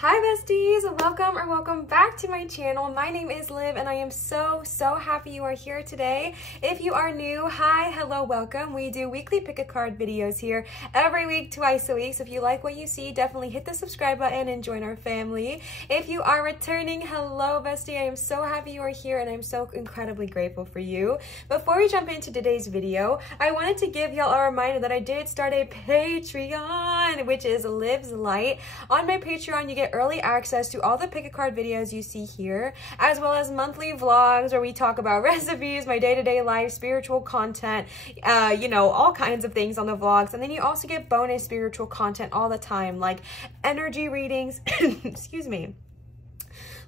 Hi besties, welcome back to my channel. My name is Liv and I am so happy you are here today. If you are new, hi, hello, welcome. We do weekly pick a card videos here every week, twice a week. So if you like what you see, definitely hit the subscribe button and join our family. If you are returning, hello bestie. I am so happy you are here and I'm so incredibly grateful for you. Before we jump into today's video, I wanted to give y'all a reminder that I did start a Patreon, which is Liv's Light. On my Patreon, you get early access to all the pick a card videos you see here, as well as monthly vlogs where we talk about recipes, my day-to-day life, spiritual content, you know, all kinds of things on the vlogs. And then you also get bonus spiritual content all the time, like energy readings, excuse me,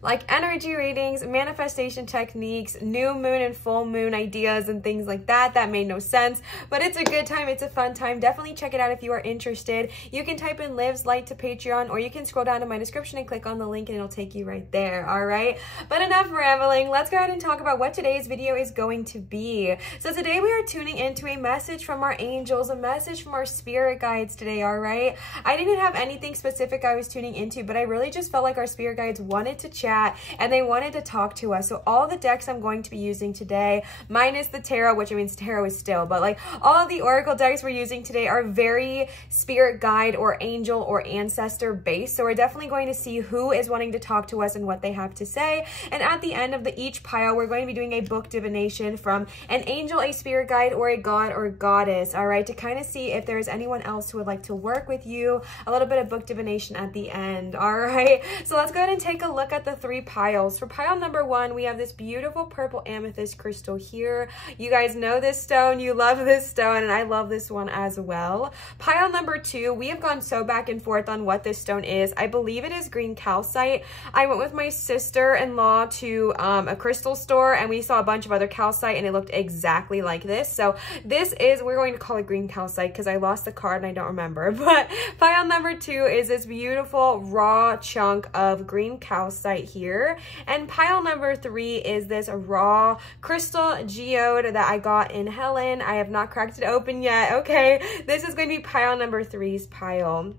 like energy readings, manifestation techniques, new moon and full moon ideas and things like that. That made no sense, but it's a good time. It's a fun time. Definitely check it out if you are interested. You can type in Liv's Light to Patreon, or you can scroll down to my description and click on the link and it'll take you right there. All right, but enough rambling. Let's go ahead and talk about what today's video is going to be. So today we are tuning into a message from our angels, a message from our spirit guides today. All right, I didn't have anything specific I was tuning into, but I really just felt like our spirit guides wanted to chat and they wanted to talk to us. So all the decks I'm going to be using today, minus the tarot, which means tarot is still, but like all of the oracle decks we're using today are very spirit guide or angel or ancestor based. So we're definitely going to see who is wanting to talk to us and what they have to say. And at the end of each pile, we're going to be doing a book divination from an angel, a spirit guide, or a god or goddess, all right, to kind of see if there is anyone else who would like to work with you. A little bit of book divination at the end, all right? So let's go ahead and take a look at the three piles. For pile number one, we have this beautiful purple amethyst crystal here. You guys know this stone, you love this stone, and I love this one as well. Pile number two, we have gone so back and forth on what this stone is. I believe it is green calcite. I went with my sister-in-law to a crystal store and we saw a bunch of other calcite and it looked exactly like this. So this is, we're going to call it green calcite because I lost the card and I don't remember. But pile number two is this beautiful raw chunk of green calcite here, and pile number three is this raw crystal geode that I got in Helen. I have not cracked it open yet. Okay, this is going to be pile number three's pile.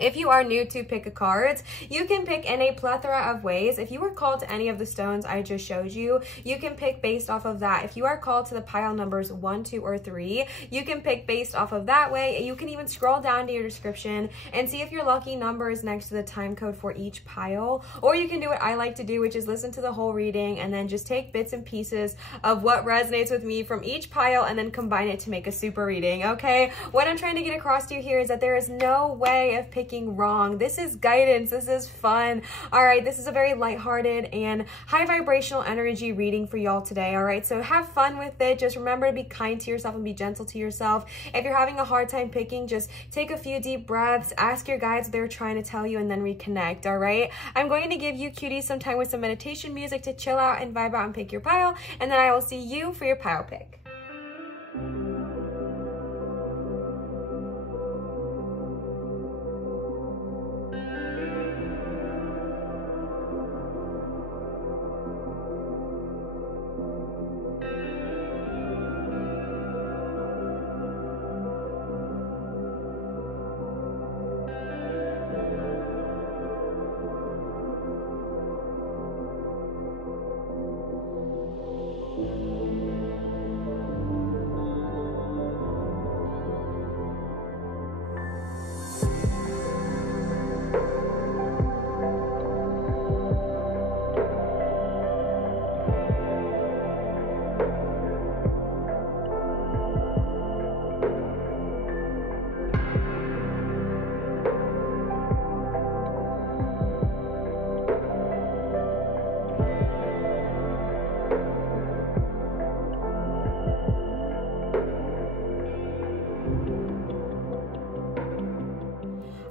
If you are new to pick a cards, you can pick in a plethora of ways. If you were called to any of the stones I just showed you, you can pick based off of that. If you are called to the pile numbers 1, 2, or 3, you can pick based off of that way. You can even scroll down to your description and see if your lucky number is next to the time code for each pile. Or you can do what I like to do, which is listen to the whole reading and then just take bits and pieces of what resonates with me from each pile and then combine it to make a super reading, okay? What I'm trying to get across to you here is that there is no way of picking wrong. This is guidance. This is fun. All right, this is a very lighthearted and high vibrational energy reading for y'all today. All right, so have fun with it. Just remember to be kind to yourself and be gentle to yourself. If you're having a hard time picking, just take a few deep breaths, ask your guides what they're trying to tell you, and then reconnect. All right, I'm going to give you cuties some time with some meditation music to chill out and vibe out and pick your pile, and then I will see you for your pile pick.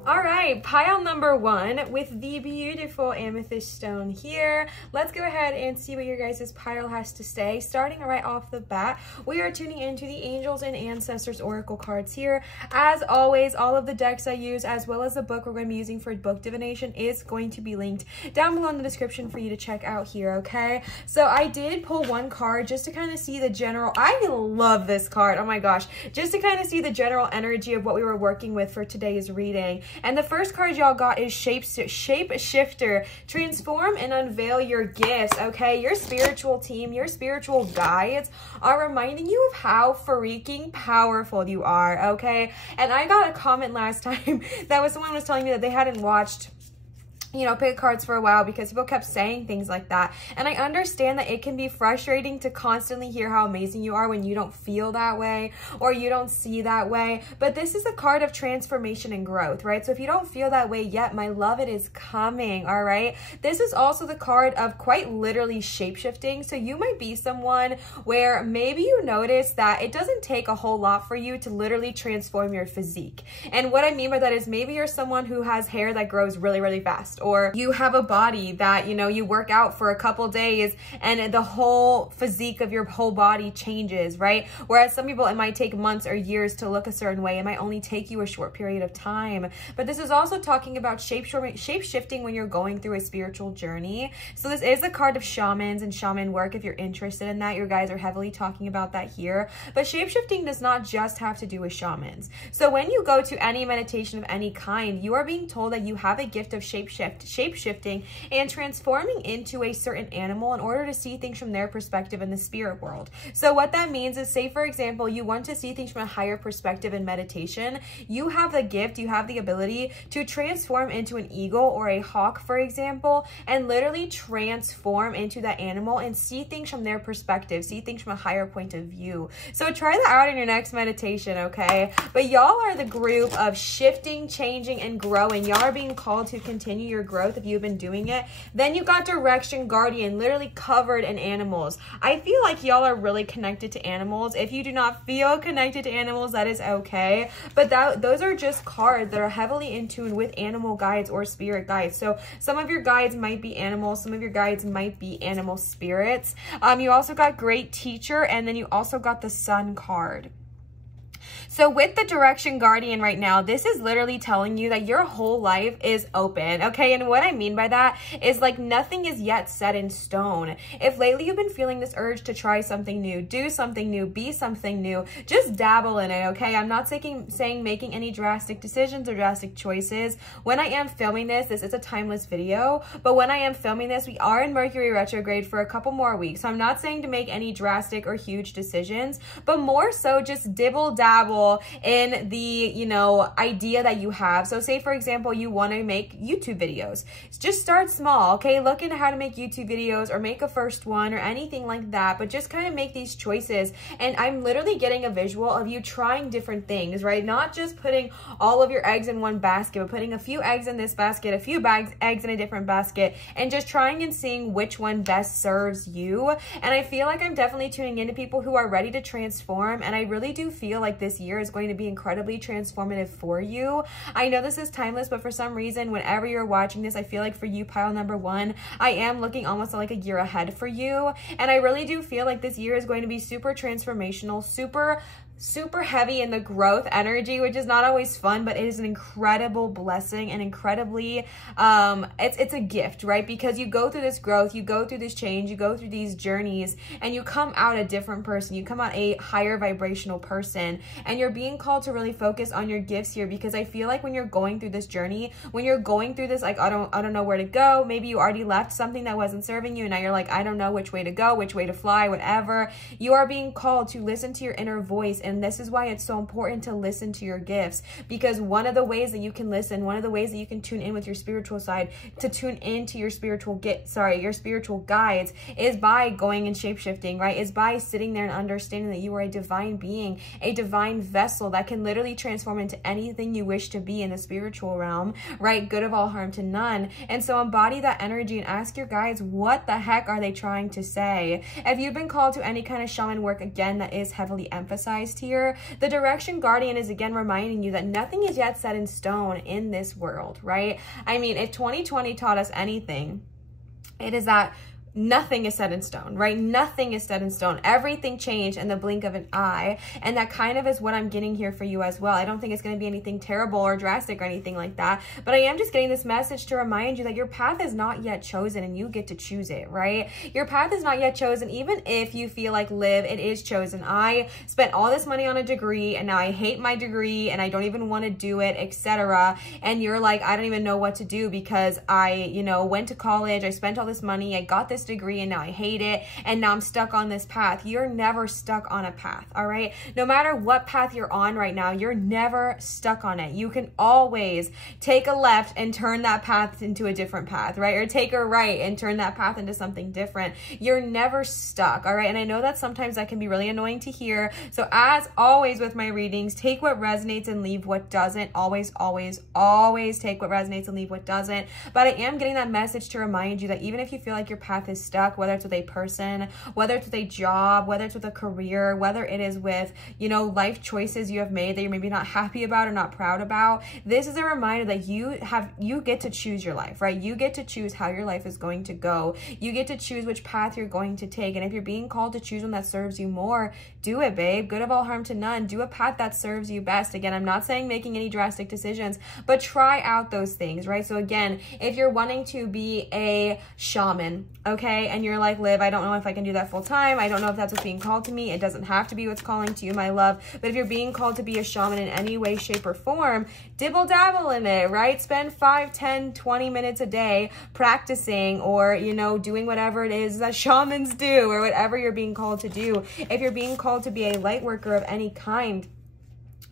All right, pile number one with the beautiful amethyst stone here. Let's go ahead and see what your guys' pile has to say. Starting right off the bat, we are tuning into the Angels and Ancestors Oracle cards here. As always, all of the decks I use, as well as the book we're going to be using for book divination, is going to be linked down below in the description for you to check out here, okay? So I did pull one card just to kind of see the general, I love this card, oh my gosh, just to kind of see the general energy of what we were working with for today's reading. And the first card y'all got is Shapeshifter. Transform and unveil your gifts, okay? Your spiritual team, your spiritual guides are reminding you of how freaking powerful you are, okay? And I got a comment last time that someone was telling me that they hadn't watched, you know, pick cards for a while because people kept saying things like that. And I understand that it can be frustrating to constantly hear how amazing you are when you don't feel that way or you don't see that way. But this is a card of transformation and growth, right? So if you don't feel that way yet, my love, it is coming, all right? This is also the card of quite literally shape-shifting. So you might be someone where maybe you notice that it doesn't take a whole lot for you to literally transform your physique. And what I mean by that is maybe you're someone who has hair that grows really, really fast, or you have a body that, you know, you work out for a couple days and the whole physique of your whole body changes, right? Whereas some people, it might take months or years to look a certain way. It might only take you a short period of time. But this is also talking about shape-shifting when you're going through a spiritual journey. So this is the card of shamans and shaman work. If you're interested in that, your guys are heavily talking about that here. But shape-shifting does not just have to do with shamans. So when you go to any meditation of any kind, you are being told that you have a gift of shape-shifting and transforming into a certain animal in order to see things from their perspective in the spirit world. So what that means is, say for example, you want to see things from a higher perspective in meditation, you have the gift, you have the ability to transform into an eagle or a hawk, for example, and literally transform into that animal and see things from their perspective, see things from a higher point of view. So try that out in your next meditation, okay? But y'all are the group of shifting, changing, and growing. Y'all are being called to continue your growth if you've been doing it. Then you got Direction Guardian, literally covered in animals. I feel like y'all are really connected to animals. If you do not feel connected to animals, that is okay. But those are just cards that are heavily in tune with animal guides or spirit guides. So some of your guides might be animals, some of your guides might be animal spirits. You also got Great Teacher, and then you also got the Sun card. So with the Direction Guardian right now, this is literally telling you that your whole life is open, okay? And what I mean by that is like nothing is yet set in stone. If lately you've been feeling this urge to try something new, do something new, be something new, just dabble in it, okay? I'm not saying making any drastic decisions or drastic choices. When I am filming this, this is a timeless video, but when I am filming this, we are in Mercury retrograde for a couple more weeks. So I'm not saying to make any drastic or huge decisions, but more so just dibble dabble in the, you know, idea that you have. So say for example, you want to make YouTube videos. Just start small, okay? Look into how to make YouTube videos or make a first one or anything like that, but just kind of make these choices. And I'm literally getting a visual of you trying different things, right? Not just putting all of your eggs in one basket, but putting a few eggs in this basket, a few eggs in a different basket, and just trying and seeing which one best serves you. And I feel like I'm definitely tuning into people who are ready to transform, and I really do feel like this year is going to be incredibly transformative for you. I know this is timeless, but for some reason, whenever you're watching this, I feel like for you, pile number one, I am looking almost like a year ahead for you. And I really do feel like this year is going to be super transformational, super heavy in the growth energy, which is not always fun, but it is an incredible blessing and incredibly, it's a gift, right? Because you go through this growth, you go through this change, you go through these journeys, and you come out a different person. You come out a higher vibrational person, and you're being called to really focus on your gifts here, because I feel like when you're going through this journey, when you're going through this, like, I don't know where to go. Maybe you already left something that wasn't serving you, and now you're like, I don't know which way to go, which way to fly, whatever. You are being called to listen to your inner voice. And this is why it's so important to listen to your gifts, because one of the ways that you can listen, one of the ways that you can tune in with your spiritual side, to tune into your spiritual guides, is by going and shape-shifting, right? Is by sitting there and understanding that you are a divine being, a divine vessel that can literally transform into anything you wish to be in the spiritual realm, right? Good of all, harm to none. And so embody that energy and ask your guides, what the heck are they trying to say? If you've been called to any kind of shaman work, again, that is heavily emphasized here, the Direction Guardian is again reminding you that nothing is yet set in stone in this world, right? I mean, if 2020 taught us anything, it is that nothing is set in stone, right? Nothing is set in stone. Everything changed in the blink of an eye. And that kind of is what I'm getting here for you as well. I don't think it's going to be anything terrible or drastic or anything like that. But I am just getting this message to remind you that your path is not yet chosen and you get to choose it, right? Your path is not yet chosen, even if you feel like, Liv, it is chosen. I spent all this money on a degree and now I hate my degree and I don't even want to do it, etc. And you're like, I don't even know what to do because I, went to college, I spent all this money, I got this degree and now I hate it and now I'm stuck on this path. You're never stuck on a path, all right? No matter what path you're on right now, you're never stuck on it. You can always take a left and turn that path into a different path, right? Or take a right and turn that path into something different. You're never stuck, all right? And I know that sometimes that can be really annoying to hear. So as always with my readings, take what resonates and leave what doesn't. Always, always, always take what resonates and leave what doesn't. But I am getting that message to remind you that even if you feel like your path is stuck, whether it's with a person, whether it's with a job, whether it's with a career, whether it is with, life choices you have made that you're maybe not happy about or not proud about, this is a reminder that you get to choose your life, right? You get to choose how your life is going to go. You get to choose which path you're going to take. And if you're being called to choose one that serves you more, do it, babe. Good of all harm to none. Do a path that serves you best. Again, I'm not saying making any drastic decisions, but try out those things, right? So again, if you're wanting to be a shaman, okay, and you're like, Liv, I don't know if I can do that full time. I don't know if that's what's being called to me. It doesn't have to be what's calling to you, my love. But if you're being called to be a shaman in any way, shape, or form, dibble dabble in it, right? Spend 5, 10, 20 minutes a day practicing or, doing whatever it is that shamans do or whatever you're being called to do. If you're being called to be a light worker of any kind,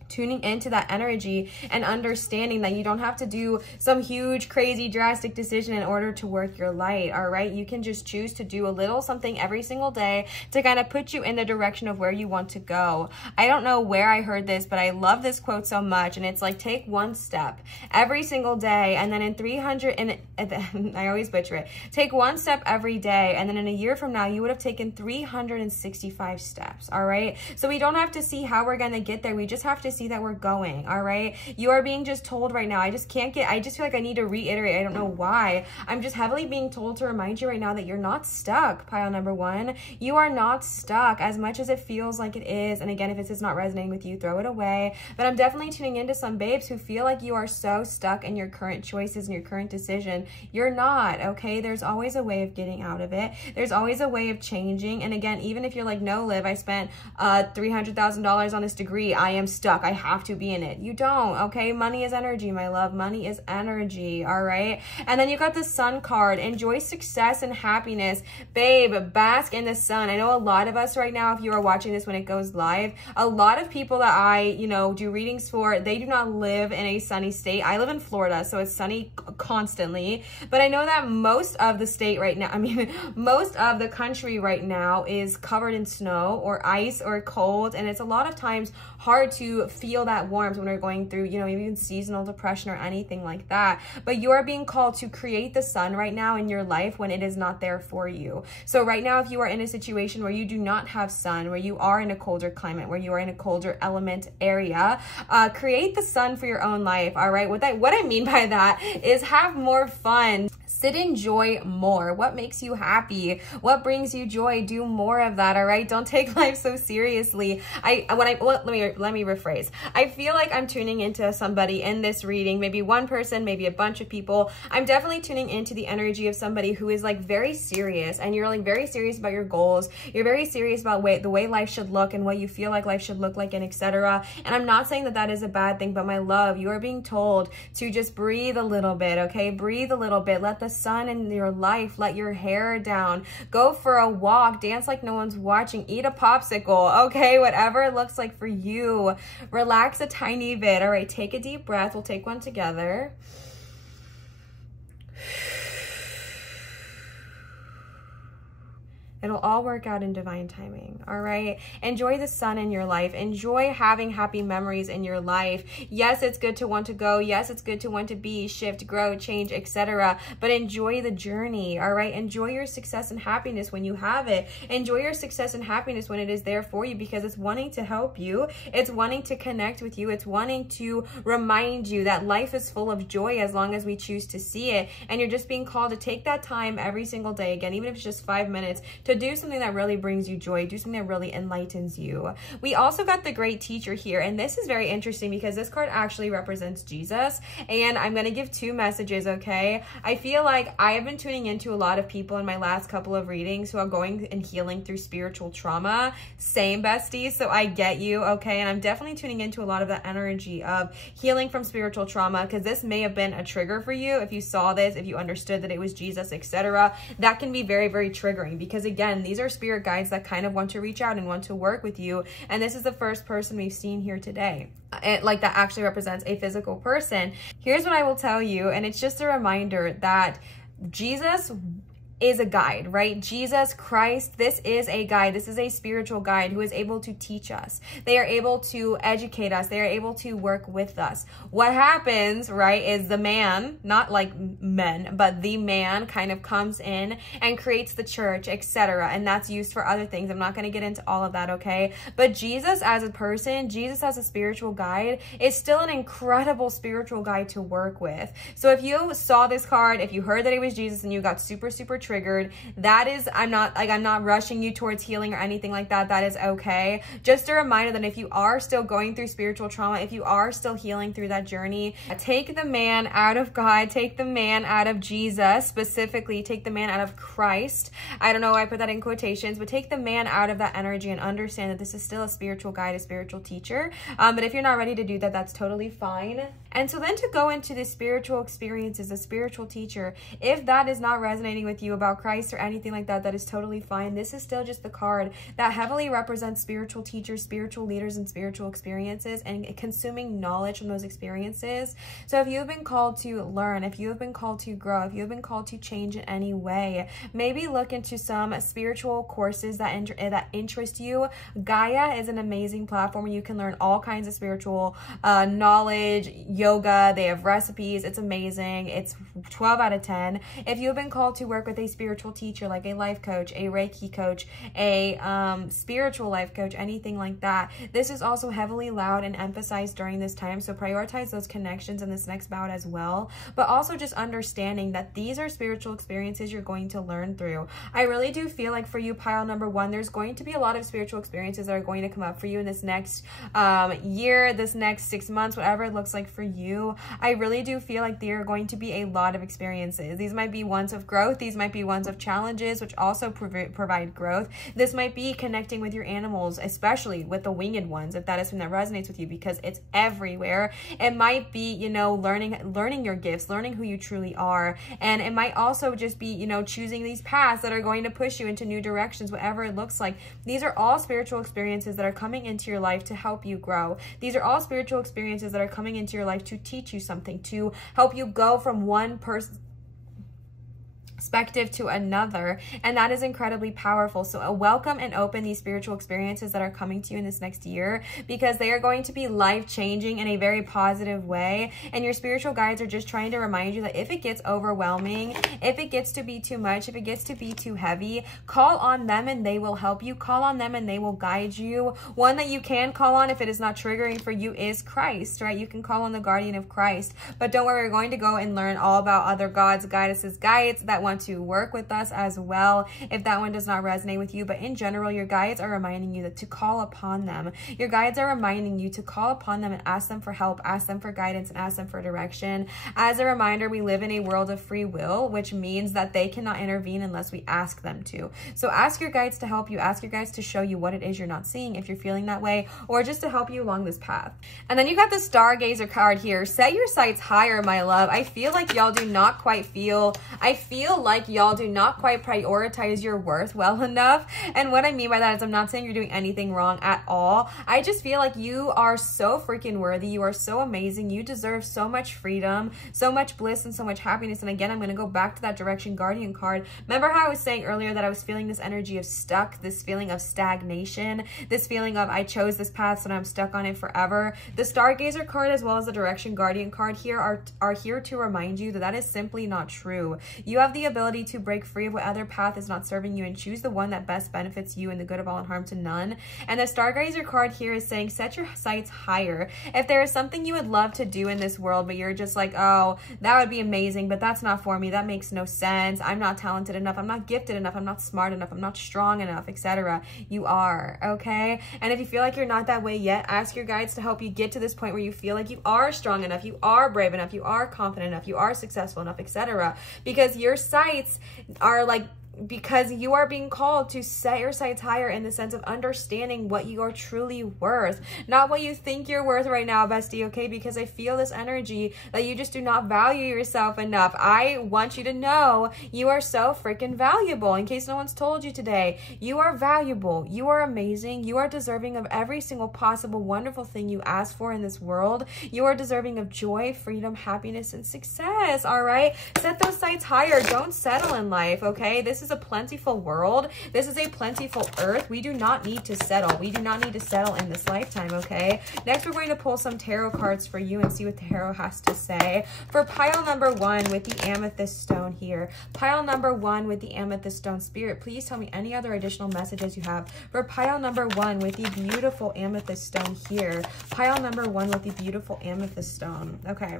tuning into that energy and understanding that you don't have to do some huge, crazy, drastic decision in order to work your light, all right? You can just choose to do a little something every single day to kind of put you in the direction of where you want to go. I don't know where I heard this, but I love this quote so much, and it's like, take one step every single day, and then in 300, and I always butcher it, take one step every day, and then in a year from now, you would have taken 365 steps, all right? So we don't have to see how we're going to get there. We just have to see that we're going, all right? You are being just told right now, I just feel like I need to reiterate, I don't know why, I'm just heavily being told to remind you right now that you're not stuck, pile number one. You are not stuck as much as it feels like it is. And again, if it's not resonating with you, throw it away. But I'm definitely tuning into some babes who feel like you are so stuck in your current choices and your current decision. You're not, okay? There's always a way of getting out of it. There's always a way of changing. And again, even if you're like, no, Liv, I spent $300,000 on this degree, I am stuck, I have to be in it. You don't, okay? Money is energy, my love. Money is energy, all right? And then you got the sun card. Enjoy success and happiness. Babe, bask in the sun. I know a lot of us right now, if you are watching this when it goes live, a lot of people that I, do readings for, they do not live in a sunny state. I live in Florida, so it's sunny constantly. But I know that most of the state right now, most of the country right now is covered in snow or ice or cold. And it's a lot of times hard to feel that warmth when we're going through, even seasonal depression or anything like that. But you are being called to create the sun right now in your life when it is not there for you. So right now, if you are in a situation where you do not have sun, where you are in a colder climate, where you are in a colder element area, create the sun for your own life, all right? What I mean by that is have more fun. Sit in joy more. What makes you happy? What brings you joy? Do more of that, all right? Don't take life so seriously. Let me rephrase. I feel like I'm tuning into somebody in this reading, maybe one person, maybe a bunch of people. I'm definitely tuning into the energy of somebody who is like very serious, and you're like very serious about your goals. You're very serious about the way life should look and what you feel like life should look like, and etc. And I'm not saying that that is a bad thing, but my love, you are being told to just breathe a little bit, okay? Breathe a little bit. Let the sun in your life, let your hair down, go for a walk, dance like no one's watching, eat a popsicle, okay? Whatever it looks like for you. Relax a tiny bit. All right, take a deep breath. We'll take one together. It'll all work out in divine timing, all right? Enjoy the sun in your life. Enjoy having happy memories in your life. Yes, it's good to want to go. Yes, it's good to want to be, shift, grow, change, etc. But enjoy the journey, all right? Enjoy your success and happiness when you have it. Enjoy your success and happiness when it is there for you, because it's wanting to help you. It's wanting to connect with you. It's wanting to remind you that life is full of joy as long as we choose to see it. And you're just being called to take that time every single day, again, even if it's just 5 minutes, to do something that really brings you joy, do something that really enlightens you. We also got the great teacher here, and this is very interesting because this card actually represents Jesus, and I'm going to give 2 messages, okay? I feel like I have been tuning into a lot of people in my last couple of readings who are going and healing through spiritual trauma. Same, besties, so I get you, okay? And I'm definitely tuning into a lot of that energy of healing from spiritual trauma, because this may have been a trigger for you. If you saw this, if you understood that it was Jesus, etc., that can be very, very triggering, because again, these are spirit guides that kind of want to reach out and want to work with you. And this is the first person we've seen here today, like that actually represents a physical person. Here's what I will tell you, and it's just a reminder that Jesus is a guide, right? Jesus Christ, this is a guide. This is a spiritual guide who is able to teach us. They are able to educate us. They are able to work with us. What happens, right, is the man, not like men, but the man kind of comes in and creates the church, etc. And that's used for other things. I'm not going to get into all of that, okay? But Jesus as a person, Jesus as a spiritual guide is still an incredible spiritual guide to work with. So if you saw this card, if you heard that it was Jesus and you got super, super triggered, that is, I'm not rushing you towards healing or anything like that. That is okay. Just a reminder that if you are still going through spiritual trauma, if you are still healing through that journey, take the man out of God, take the man out of Jesus, specifically take the man out of Christ. I don't know why I put that in quotations, but take the man out of that energy and understand that this is still a spiritual guide, a spiritual teacher. But if you're not ready to do that, that's totally fine. And so then to go into the spiritual experiences, a spiritual teacher, if that is not resonating with you about Christ or anything like that, that is totally fine. This is still just the card that heavily represents spiritual teachers, spiritual leaders, and spiritual experiences, and consuming knowledge from those experiences. So if you have been called to learn, if you have been called to grow, if you have been called to change in any way, maybe look into some spiritual courses that interest you. Gaia is an amazing platform where you can learn all kinds of spiritual knowledge, yoga. They have recipes. It's amazing. It's 12 out of 10. If you have been called to work with a spiritual teacher, like a life coach, a Reiki coach, a spiritual life coach, anything like that, this is also heavily allowed and emphasized during this time. So prioritize those connections in this next bout as well. But also just understanding that these are spiritual experiences you're going to learn through. I really do feel like for you, pile number 1, there's going to be a lot of spiritual experiences that are going to come up for you in this next year, this next 6 months, whatever it looks like for you. I really do feel like there are going to be a lot of experiences. These might be ones of growth. These might be ones of challenges, which also provide growth. This might be connecting with your animals, especially with the winged ones, if that is something that resonates with you, because it's everywhere. It might be, you know, learning your gifts, learning who you truly are. And it might also just be, you know, choosing these paths that are going to push you into new directions, whatever it looks like. These are all spiritual experiences that are coming into your life to help you grow. These are all spiritual experiences that are coming into your life to teach you something, to help you go from one perspective to another, and that is incredibly powerful. So welcome and open these spiritual experiences that are coming to you in this next year, because they are going to be life-changing in a very positive way. And your spiritual guides are just trying to remind you that if it gets overwhelming, if it gets to be too much, if it gets to be too heavy, call on them and they will help you. Call on them and they will guide you. One that you can call on if it is not triggering for you is Christ, right? You can call on the guardian of Christ. But don't worry, we're going to go and learn all about other gods, goddesses, guides that want to work with us as well, if that one does not resonate with you. But in general, your guides are reminding you that to call upon them. Your guides are reminding you to call upon them and ask them for help, ask them for guidance, and ask them for direction. As a reminder, we live in a world of free will, which means that they cannot intervene unless we ask them to. So ask your guides to help you, ask your guides to show you what it is you're not seeing if you're feeling that way, or just to help you along this path. And then you got the Stargazer card here. Set your sights higher, my love. I feel like y'all do not quite feel, I feel feel like y'all do not quite prioritize your worth well enough. And what I mean by that is I'm not saying you're doing anything wrong at all. I just feel like you are so freaking worthy. You are so amazing. You deserve so much freedom, so much bliss, and so much happiness. And again, I'm going to go back to that Direction Guardian card. Remember how I was saying earlier that I was feeling this energy of stuck, this feeling of stagnation, this feeling of I chose this path, so I'm stuck on it forever. The Stargazer card as well as the Direction Guardian card here are here to remind you that that is simply not true. You have the ability to break free of what other path is not serving you and choose the one that best benefits you and the good of all and harm to none. And the Stargazer card here is saying set your sights higher. If there is something you would love to do in this world, but you're just like, oh, that would be amazing, but that's not for me. That makes no sense. I'm not talented enough. I'm not gifted enough. I'm not smart enough. I'm not strong enough, etc. You are, okay? And if you feel like you're not that way yet, ask your guides to help you get to this point where you feel like you are strong enough, you are brave enough, you are confident enough, you are successful enough, etc. Because your sights are like, because you are being called to set your sights higher in the sense of understanding what you are truly worth, not what you think you're worth right now, bestie, okay? Because I feel this energy that you just do not value yourself enough. I want you to know you are so freaking valuable. In case no one's told you today, you are valuable, you are amazing, you are deserving of every single possible wonderful thing you ask for in this world. You are deserving of joy, freedom, happiness, and success, all right? Set those sights higher. Don't settle in life, okay? This is a plentiful world. This is a plentiful earth. We do not need to settle. We do not need to settle in this lifetime, okay? Next, we're going to pull some tarot cards for you and see what the tarot has to say. For pile number 1 with the amethyst stone here. Pile number 1 with the amethyst stone. Spirit, please tell me any other additional messages you have. For pile number 1 with the beautiful amethyst stone here. Pile number 1 with the beautiful amethyst stone. Okay.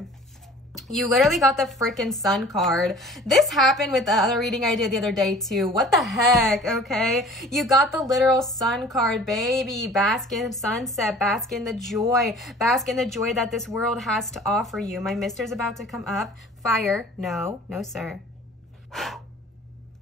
You literally got the freaking sun card. This happened with the other reading I did the other day too. What the heck, okay? You got the literal sun card, baby. Bask in sunset, bask in the joy that this world has to offer you. My mister's about to come up. Fire, no, sir.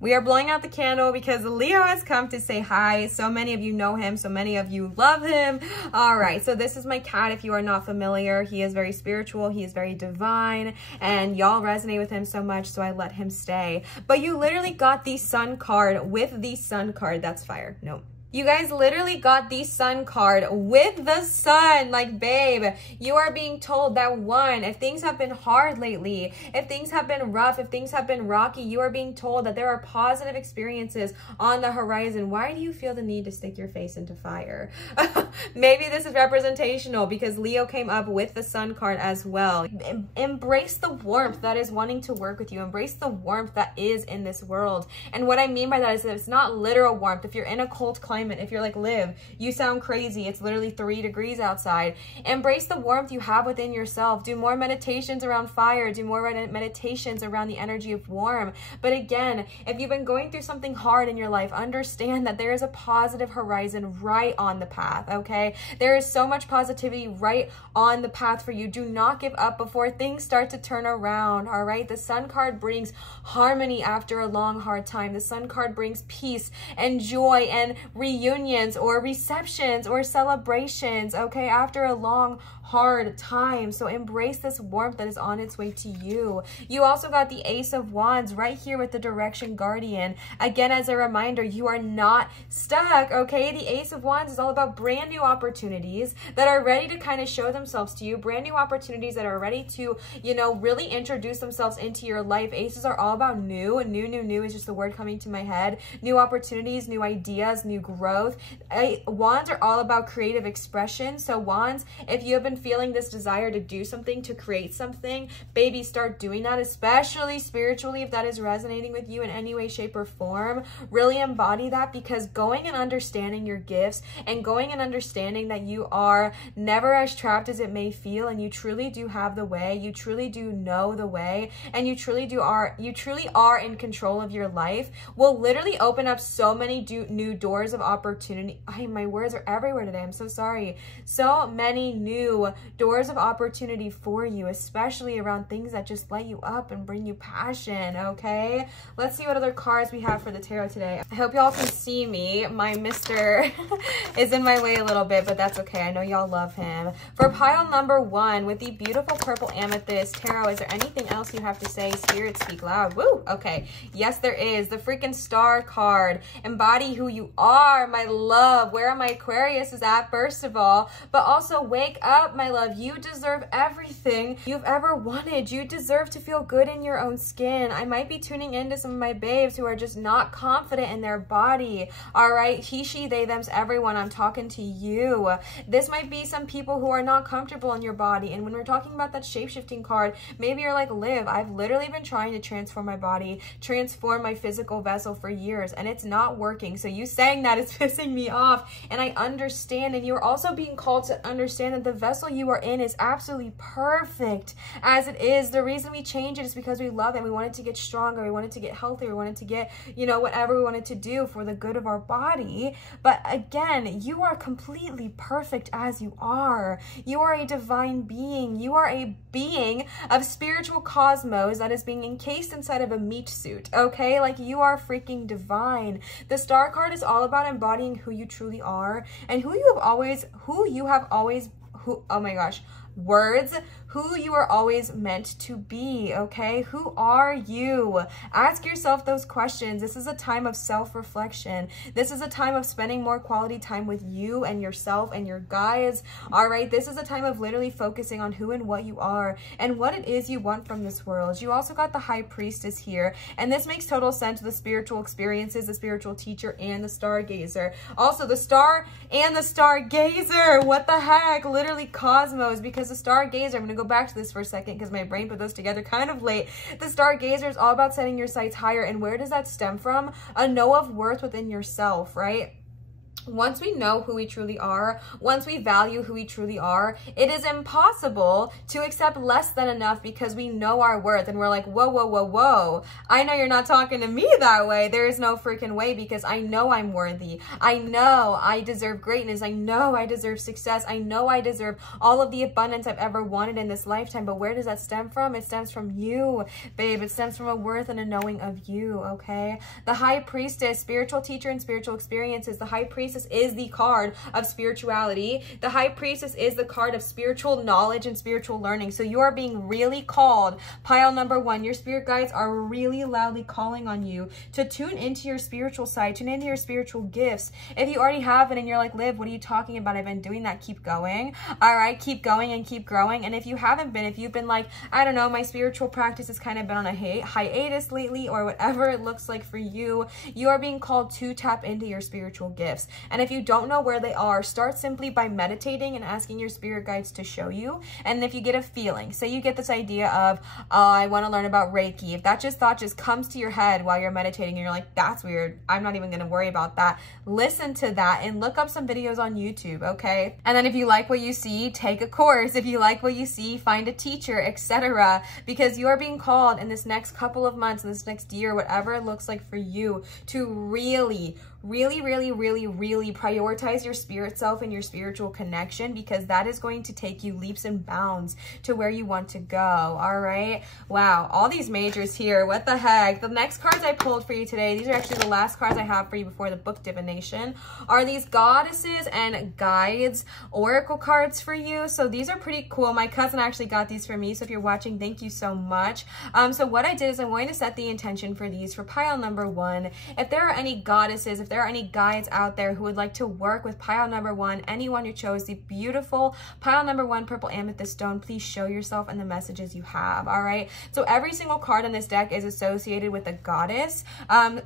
We are blowing out the candle because Leo has come to say hi. So many of you know him. So many of you love him. All right. So this is my cat. If you are not familiar, he is very spiritual. He is very divine. And y'all resonate with him so much. So I let him stay. But you literally got the sun card with the sun card. That's fire. Nope. You guys literally got the sun card with the sun. Like, babe, you are being told that one, if things have been hard lately, if things have been rough, if things have been rocky, you are being told that there are positive experiences on the horizon. Why do you feel the need to stick your face into fire? Maybe this is representational because Leo came up with the sun card as well. Embrace the warmth that is wanting to work with you. Embrace the warmth that is in this world. And what I mean by that is that it's not literal warmth. If you're in a cold climate, if you're like, Liv, you sound crazy, it's literally 3 degrees outside. Embrace the warmth you have within yourself. Do more meditations around fire. Do more meditations around the energy of warm. But again, if you've been going through something hard in your life, understand that there is a positive horizon right on the path, okay? There is so much positivity right on the path for you. Do not give up before things start to turn around, all right? The sun card brings harmony after a long, hard time. The sun card brings peace and joy and reunions or receptions or celebrations, okay, after a long, hard time. So embrace this warmth that is on its way to you. You also got the Ace of Wands right here with the Direction Guardian. Again, as a reminder, you are not stuck, okay? The Ace of Wands is all about brand new opportunities that are ready to kind of show themselves to you, brand new opportunities that are ready to, you know, really introduce themselves into your life. Aces are all about new, and new is just the word coming to my head. New opportunities, new ideas, new growth. Wands are all about creative expression. So Wands, if you have been feeling this desire to do something, to create something, baby, start doing that, especially spiritually, if that is resonating with you in any way, shape, or form. Really embody that, because going and understanding your gifts and going and understanding that you are never as trapped as it may feel, and you truly do have the way, you truly do know the way, and you truly are in control of your life, will literally open up so many new doors of opportunity. My words are everywhere today. I'm so sorry. So many new doors of opportunity for you, especially around things that just light you up and bring you passion, okay? Let's see what other cards we have for the tarot today. I hope y'all can see me. My mister is in my way a little bit, but that's okay. I know y'all love him. For pile number 1, with the beautiful purple amethyst tarot, is there anything else you have to say? Spirit, speak loud. Woo! Okay. Yes, there is. The freaking star card. Embody who you are, my love. Where are my Aquariuses at, first of all? But also, wake up, my love. You deserve everything you've ever wanted. You deserve to feel good in your own skin. I might be tuning into some of my babes who are just not confident in their body. All right? He, she, they, them's everyone. I'm talking to you. This might be some people who are not comfortable in your body. And when we're talking about that shape-shifting card, maybe you're like, Liv, I've literally been trying to transform my body, transform my physical vessel for years, and it's not working. So you saying that is pissing me off, and I understand. And you're also being called to understand that the vessel you are in is absolutely perfect as it is. The reason we change it is because we love it. We want it to get stronger. We want it to get healthier. We want it to get, you know, whatever we want it to do for the good of our body. But again, you are completely perfect as you are. You are a divine being. You are a being of spiritual cosmos that is being encased inside of a meat suit, okay? Like, you are freaking divine. The star card is all about embodying who you truly are and who you have always, oh my gosh, words, who you are always meant to be, okay? Who are you? Ask yourself those questions. This is a time of self-reflection. This is a time of spending more quality time with you and yourself and your guides, all right? This is a time of literally focusing on who and what you are and what it is you want from this world. You also got the High Priestess here, and this makes total sense. The spiritual experiences, the spiritual teacher, and the stargazer. Also, the star and the stargazer. What the heck? Literally cosmos, because the stargazer, I'm going to go back to this for a second because my brain put those together kind of late. The stargazer is all about setting your sights higher. And where does that stem from? A know of worth within yourself, right? Once we know who we truly are, once we value who we truly are, it is impossible to accept less than enough because we know our worth and we're like, whoa, whoa, whoa, whoa. I know you're not talking to me that way. There is no freaking way because I know I'm worthy. I know I deserve greatness. I know I deserve success. I know I deserve all of the abundance I've ever wanted in this lifetime. But where does that stem from? It stems from you, babe. It stems from a worth and a knowing of you, okay? The High Priestess, spiritual teacher and spiritual experiences. The High Priestess is the card of spirituality. The High Priestess is the card of spiritual knowledge and spiritual learning. So you are being really called. Pile number 1, your spirit guides are really loudly calling on you to tune into your spiritual side, tune into your spiritual gifts. If you already have it and you're like, Liv, what are you talking about? I've been doing that. Keep going. All right, keep going and keep growing. And if you haven't been, if you've been like, I don't know, my spiritual practice has kind of been on a hiatus lately, or whatever it looks like for you, you are being called to tap into your spiritual gifts. And if you don't know where they are, start simply by meditating and asking your spirit guides to show you. And if you get a feeling, say you get this idea of, I want to learn about Reiki. If that thought just comes to your head while you're meditating and you're like, that's weird, I'm not even going to worry about that. Listen to that and look up some videos on YouTube, okay? And then if you like what you see, take a course. If you like what you see, find a teacher, etc. Because you are being called in this next couple of months, in this next year, whatever it looks like for you, to really prioritize your spirit self and your spiritual connection, because that is going to take you leaps and bounds to where you want to go. All right. Wow. All these majors here. What the heck? The next cards I pulled for you today, these are actually the last cards I have for you before the book divination, are these goddesses and guides oracle cards for you. So these are pretty cool. My cousin actually got these for me. So if you're watching, thank you so much. So what I did is I'm going to set the intention for these for pile number 1. If there are any goddesses, if there are any guides out there who would like to work with pile number 1, anyone who chose the beautiful pile number 1 purple amethyst stone, please show yourself and the messages you have. All right. So every single card in this deck is associated with a goddess,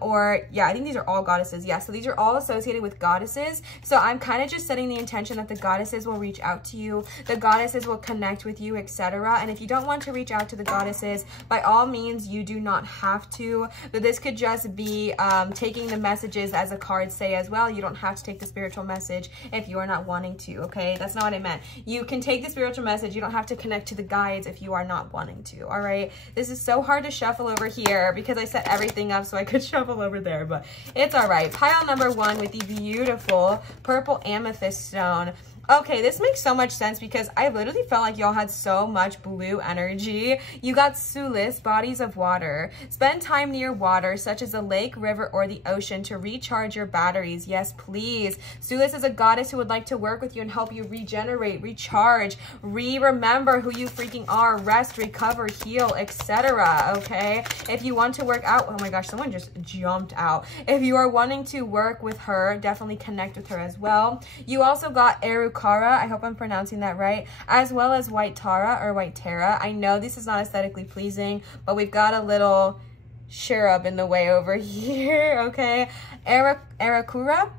or yeah, I think these are all goddesses. Yeah. So these are all associated with goddesses. So I'm kind of just setting the intention that the goddesses will reach out to you. The goddesses will connect with you, etc. And if you don't want to reach out to the goddesses, by all means, you do not have to, but this could just be taking the messages as the cards say as well, you don't have to take the spiritual message if you are not wanting to, okay? That's not what I meant. You can take the spiritual message. You don't have to connect to the guides if you are not wanting to, all right? This is so hard to shuffle over here because I set everything up so I could shuffle over there, but it's all right. Pile number 1 with the beautiful purple amethyst stone. Okay, this makes so much sense because I literally felt like y'all had so much blue energy. You got Sulis, bodies of water. Spend time near water, such as a lake, river, or the ocean to recharge your batteries. Yes, please. Sulis is a goddess who would like to work with you and help you regenerate, recharge, remember who you freaking are, rest, recover, heal, etc. Okay? If you want to work out, oh my gosh, someone just jumped out. If you are wanting to work with her, definitely connect with her as well. You also got Erukara, I hope I'm pronouncing that right, as well as White Tara or White Tara. I know this is not aesthetically pleasing, but we've got a little cherub in the way over here, okay? Erakura,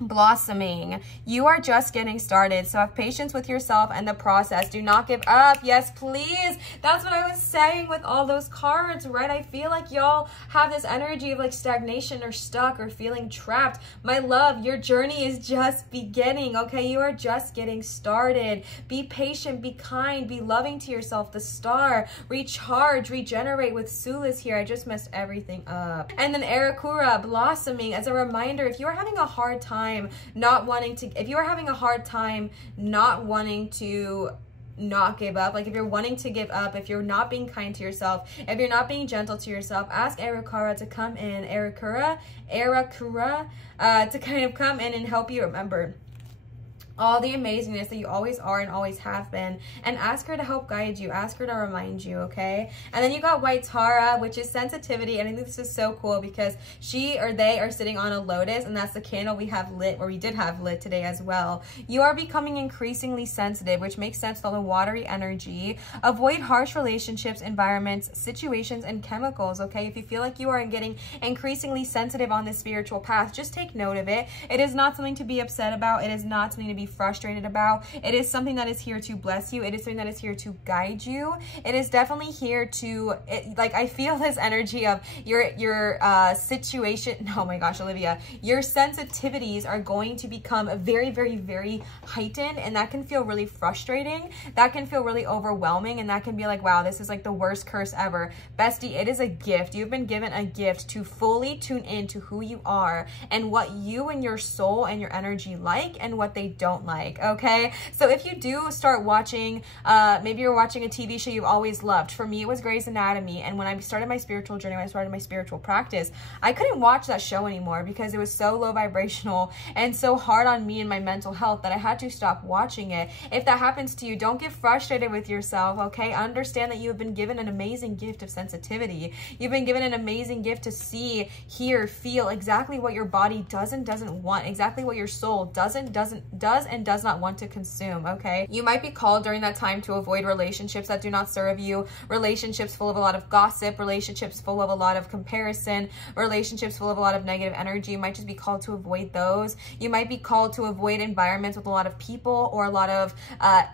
blossoming. You are just getting started, so have patience with yourself and the process. Do not give up. Yes, please. That's what I was saying with all those cards, right? I feel like y'all have this energy of like stagnation or stuck or feeling trapped. My love, your journey is just beginning, okay? You are just getting started. Be patient, be kind, be loving to yourself. The star, recharge, regenerate with Sulis here. I just messed everything up. And then Erakura, blossoming. As a reminder, if you are having a hard time not wanting to, if you are having a hard time not wanting to not give up, like if you're wanting to give up, if you're not being kind to yourself, if you're not being gentle to yourself, ask Erakura to come in, Erakura to kind of come in and help you remember all the amazingness that you always are and always have been, and ask her to help guide you, ask her to remind you, okay? And then you got White Tara, which is sensitivity, and I think this is so cool because she or they are sitting on a lotus, and that's the candle we have lit, or we did have lit today as well. You are becoming increasingly sensitive, which makes sense with all the watery energy. Avoid harsh relationships, environments, situations, and chemicals, okay? If you feel like you are getting increasingly sensitive on this spiritual path, just take note of it. It is not something to be upset about. It is not something to be frustrated about. It is something that is here to bless you. It is something that is here to guide you. It is definitely here to, like, I feel this energy of your situation. Oh my gosh, Olivia, your sensitivities are going to become very, very, very heightened, and that can feel really frustrating. That can feel really overwhelming, and that can be like, wow, this is like the worst curse ever. Bestie, it is a gift. You've been given a gift to fully tune into who you are and what you and your soul and your energy like and what they don't like, okay? So if you do start watching, maybe you're watching a TV show you've always loved. For me, it was Grey's Anatomy, and when I started my spiritual journey, when I started my spiritual practice, I couldn't watch that show anymore because it was so low vibrational and so hard on me and my mental health that I had to stop watching it. If that happens to you, don't get frustrated with yourself, okay? Understand that you have been given an amazing gift of sensitivity. You've been given an amazing gift to see, hear, feel exactly what your body does and doesn't want, exactly what your soul does and does not want to consume, okay? You might be called during that time to avoid relationships that do not serve you, relationships full of a lot of gossip, relationships full of a lot of comparison, relationships full of a lot of negative energy. You might just be called to avoid those. You might be called to avoid environments with a lot of people or a lot of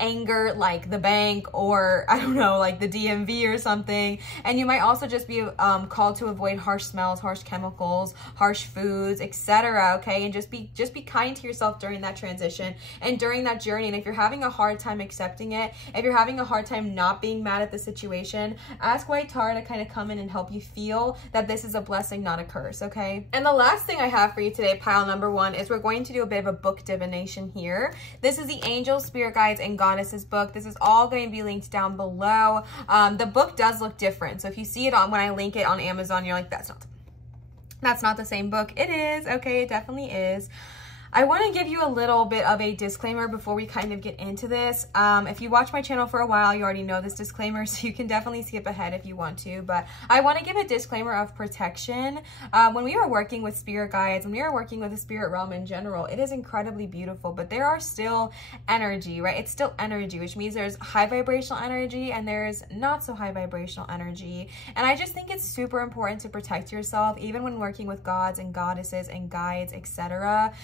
anger, like the bank, or I don't know, like the DMV or something. And you might also just be called to avoid harsh smells, harsh chemicals, harsh foods, etc. Okay, and just be kind to yourself during that transition and during that journey. And if you're having a hard time accepting it, if you're having a hard time not being mad at the situation, ask White Tara to kind of come in and help you feel that this is a blessing, not a curse, okay? And the last thing I have for you today, pile number 1, is we're going to do a bit of a book divination here. This is the Angels, Spirit Guides, and Goddesses book. This is all going to be linked down below. The book does look different, so if you see it on when I link it on Amazon, you're like, that's not the same book. It is, okay, it definitely is. I want to give you a little bit of a disclaimer before we kind of get into this. If you watch my channel for a while, you already know this disclaimer, so you can definitely skip ahead if you want to. But I want to give a disclaimer of protection. When we are working with spirit guides, when we are working with the spirit realm in general, it is incredibly beautiful, but there are still energy, right? It's still energy, which means there's high vibrational energy and there's not so high vibrational energy. And I just think it's super important to protect yourself, even when working with gods and goddesses and guides, etc.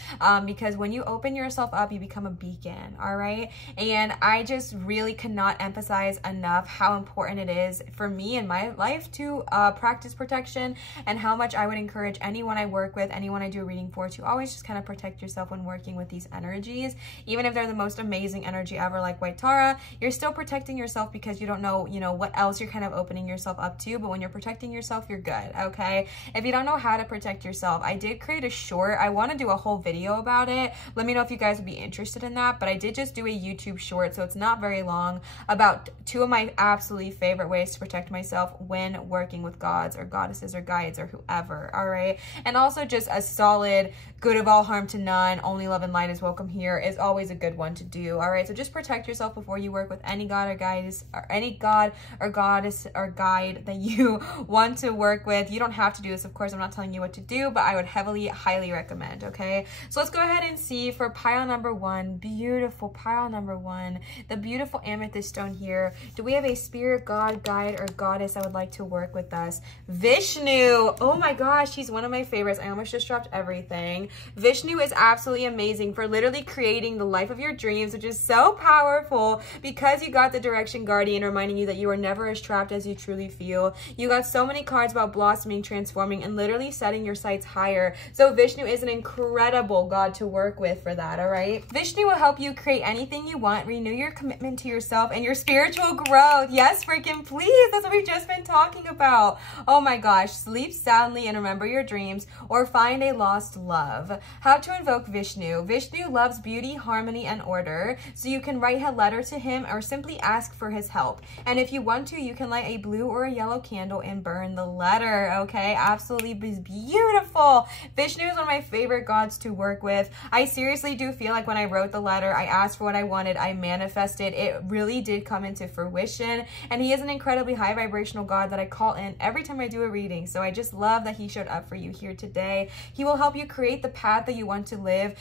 because when you open yourself up, you become a beacon, all right? And I just really cannot emphasize enough how important it is for me in my life to practice protection, and how much I would encourage anyone I work with, anyone I do a reading for, to always just kind of protect yourself when working with these energies. Even if they're the most amazing energy ever, like White Tara, you're still protecting yourself because you don't know, you know, what else you're kind of opening yourself up to. But when you're protecting yourself, you're good, okay? If you don't know how to protect yourself, I did create a short. I want to do a whole video about it. Let me know if you guys would be interested in that. But I did just do a YouTube short, so it's not very long, about 2 of my absolutely favorite ways to protect myself when working with gods or goddesses or guides or whoever, all right? And also just a solid good of all harm to none, only love and light is welcome here is always a good one to do, all right? So just protect yourself before you work with any god or guides, or any god or goddess or guide that you want to work with. You don't have to do this, of course. I'm not telling you what to do, but I would highly recommend, okay? So let's go ahead and see for pile number 1, beautiful pile number 1, the beautiful amethyst stone here. Do we have a spirit, god, guide, or goddess that would like to work with us? Vishnu. Oh my gosh, he's one of my favorites. I almost just dropped everything. Vishnu is absolutely amazing for literally creating the life of your dreams, which is so powerful because you got the direction guardian reminding you that you are never as trapped as you truly feel. You got so many cards about blossoming, transforming, and literally setting your sights higher. So Vishnu is an incredible god to work with for that, all right? Vishnu will help you create anything you want, renew your commitment to yourself and your spiritual growth. Yes, freaking please. That's what we've just been talking about. Oh my gosh. Sleep soundly and remember your dreams, or find a lost love. How to invoke Vishnu. Vishnu loves beauty, harmony, and order, so you can write a letter to him or simply ask for his help. And if you want to, you can light a blue or a yellow candle and burn the letter, okay? Absolutely beautiful. Vishnu is one of my favorite gods to work with. I seriously do feel like when I wrote the letter, I asked for what I wanted, I manifested. It really did come into fruition, and he is an incredibly high vibrational god that I call in every time I do a reading. So I just love that he showed up for you here today. He will help you create the path that you want to live.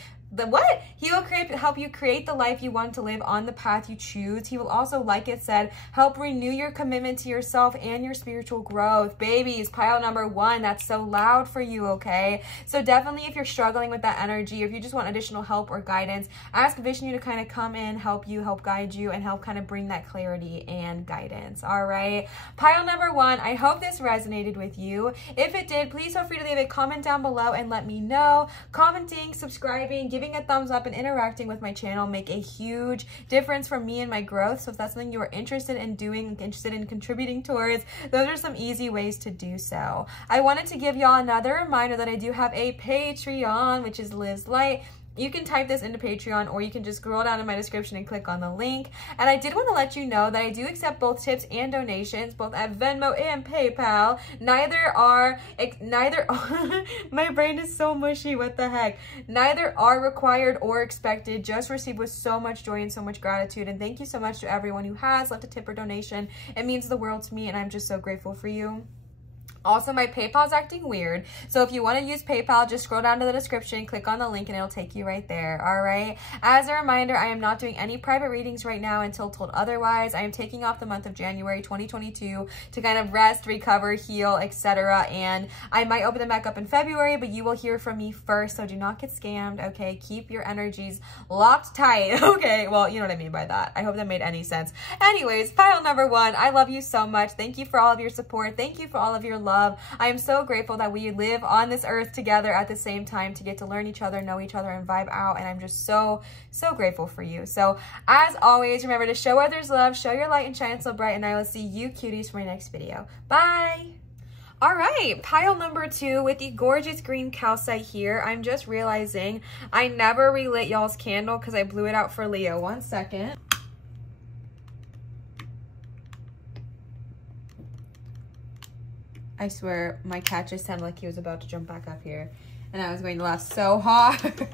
He will help you create the life you want to live on the path you choose. He will also, like it said, help renew your commitment to yourself and your spiritual growth. Babies, pile number 1, that's so loud for you, okay? So definitely if you're struggling with that energy, or if you just want additional help or guidance, ask Vishnu to kind of come in, help you, help guide you, and help kind of bring that clarity and guidance, all right? Pile number 1, I hope this resonated with you. If it did, please feel free to leave a comment down below and let me know. Commenting, subscribing, giving a thumbs up, and interacting with my channel make a huge difference for me and my growth. So if that's something you are interested in doing, interested in contributing towards, those are some easy ways to do so. I wanted to give y'all another reminder that I do have a Patreon, which is Liv's Light. You can type this into Patreon, or you can just scroll down in my description and click on the link. And I did want to let you know that I do accept both tips and donations, both at Venmo and PayPal. Neither are my brain is so mushy, what the heck. Neither are required or expected, just received with so much joy and so much gratitude. And thank you so much to everyone who has left a tip or donation. It means the world to me, and I'm just so grateful for you. Also, my PayPal is acting weird, so if you want to use PayPal, just scroll down to the description, click on the link, and it'll take you right there, all right? As a reminder, I am not doing any private readings right now until told otherwise. I am taking off the month of January 2022 to kind of rest, recover, heal, etc., and I might open them back up in February, but you will hear from me first, so do not get scammed, okay? Keep your energies locked tight, okay? Well, you know what I mean by that. I hope that made any sense. Anyways, pile number 1, I love you so much. Thank you for all of your support. Thank you for all of your love. I am so grateful that we live on this earth together at the same time to get to learn each other, know each other, and vibe out. And I'm just so grateful for you. So as always, remember to show others love, show your light and shine so bright, and I will see you cuties for my next video. Bye. All right, pile number 2 with the gorgeous green calcite here. I'm just realizing I never relit y'all's candle because I blew it out for Leo. 1 second. I swear my cat just sounded like he was about to jump back up here, and I was going to laugh so hard.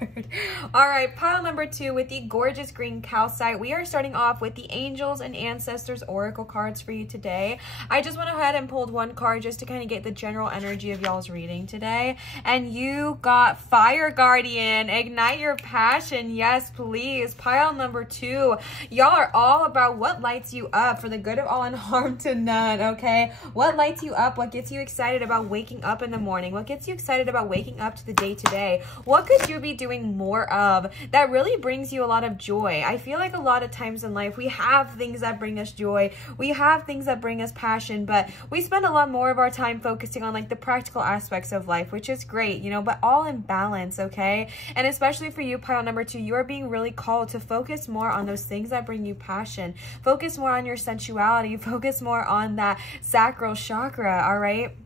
All right, pile number 2 with the gorgeous green calcite. We are starting off with the Angels and Ancestors Oracle cards for you today. I just went ahead and pulled one card just to kind of get the general energy of y'all's reading today. And you got Fire Guardian, ignite your passion. Yes, please. Pile number 2. Y'all are all about what lights you up for the good of all and harm to none, okay? What lights you up? What gets you excited about waking up in the morning? What gets you excited about waking up to the the day-to-day. What could you be doing more of that really brings you a lot of joy? I feel like a lot of times in life, we have things that bring us joy. We have things that bring us passion, but we spend a lot more of our time focusing on like the practical aspects of life, which is great, you know, but all in balance, okay? And especially for you, pile number 2, you are being really called to focus more on those things that bring you passion. Focus more on your sensuality. Focus more on that sacral chakra, all right?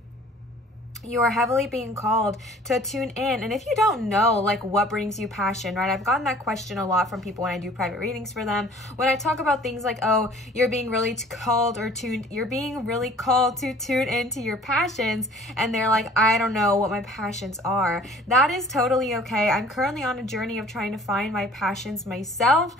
You are heavily being called to tune in. And if you don't know like what brings you passion, right? I've gotten that question a lot from people when I do private readings for them. When I talk about things like, oh, you're being really called or tuned, you're being really called to tune into your passions. And they're like, I don't know what my passions are. That is totally okay. I'm currently on a journey of trying to find my passions myself.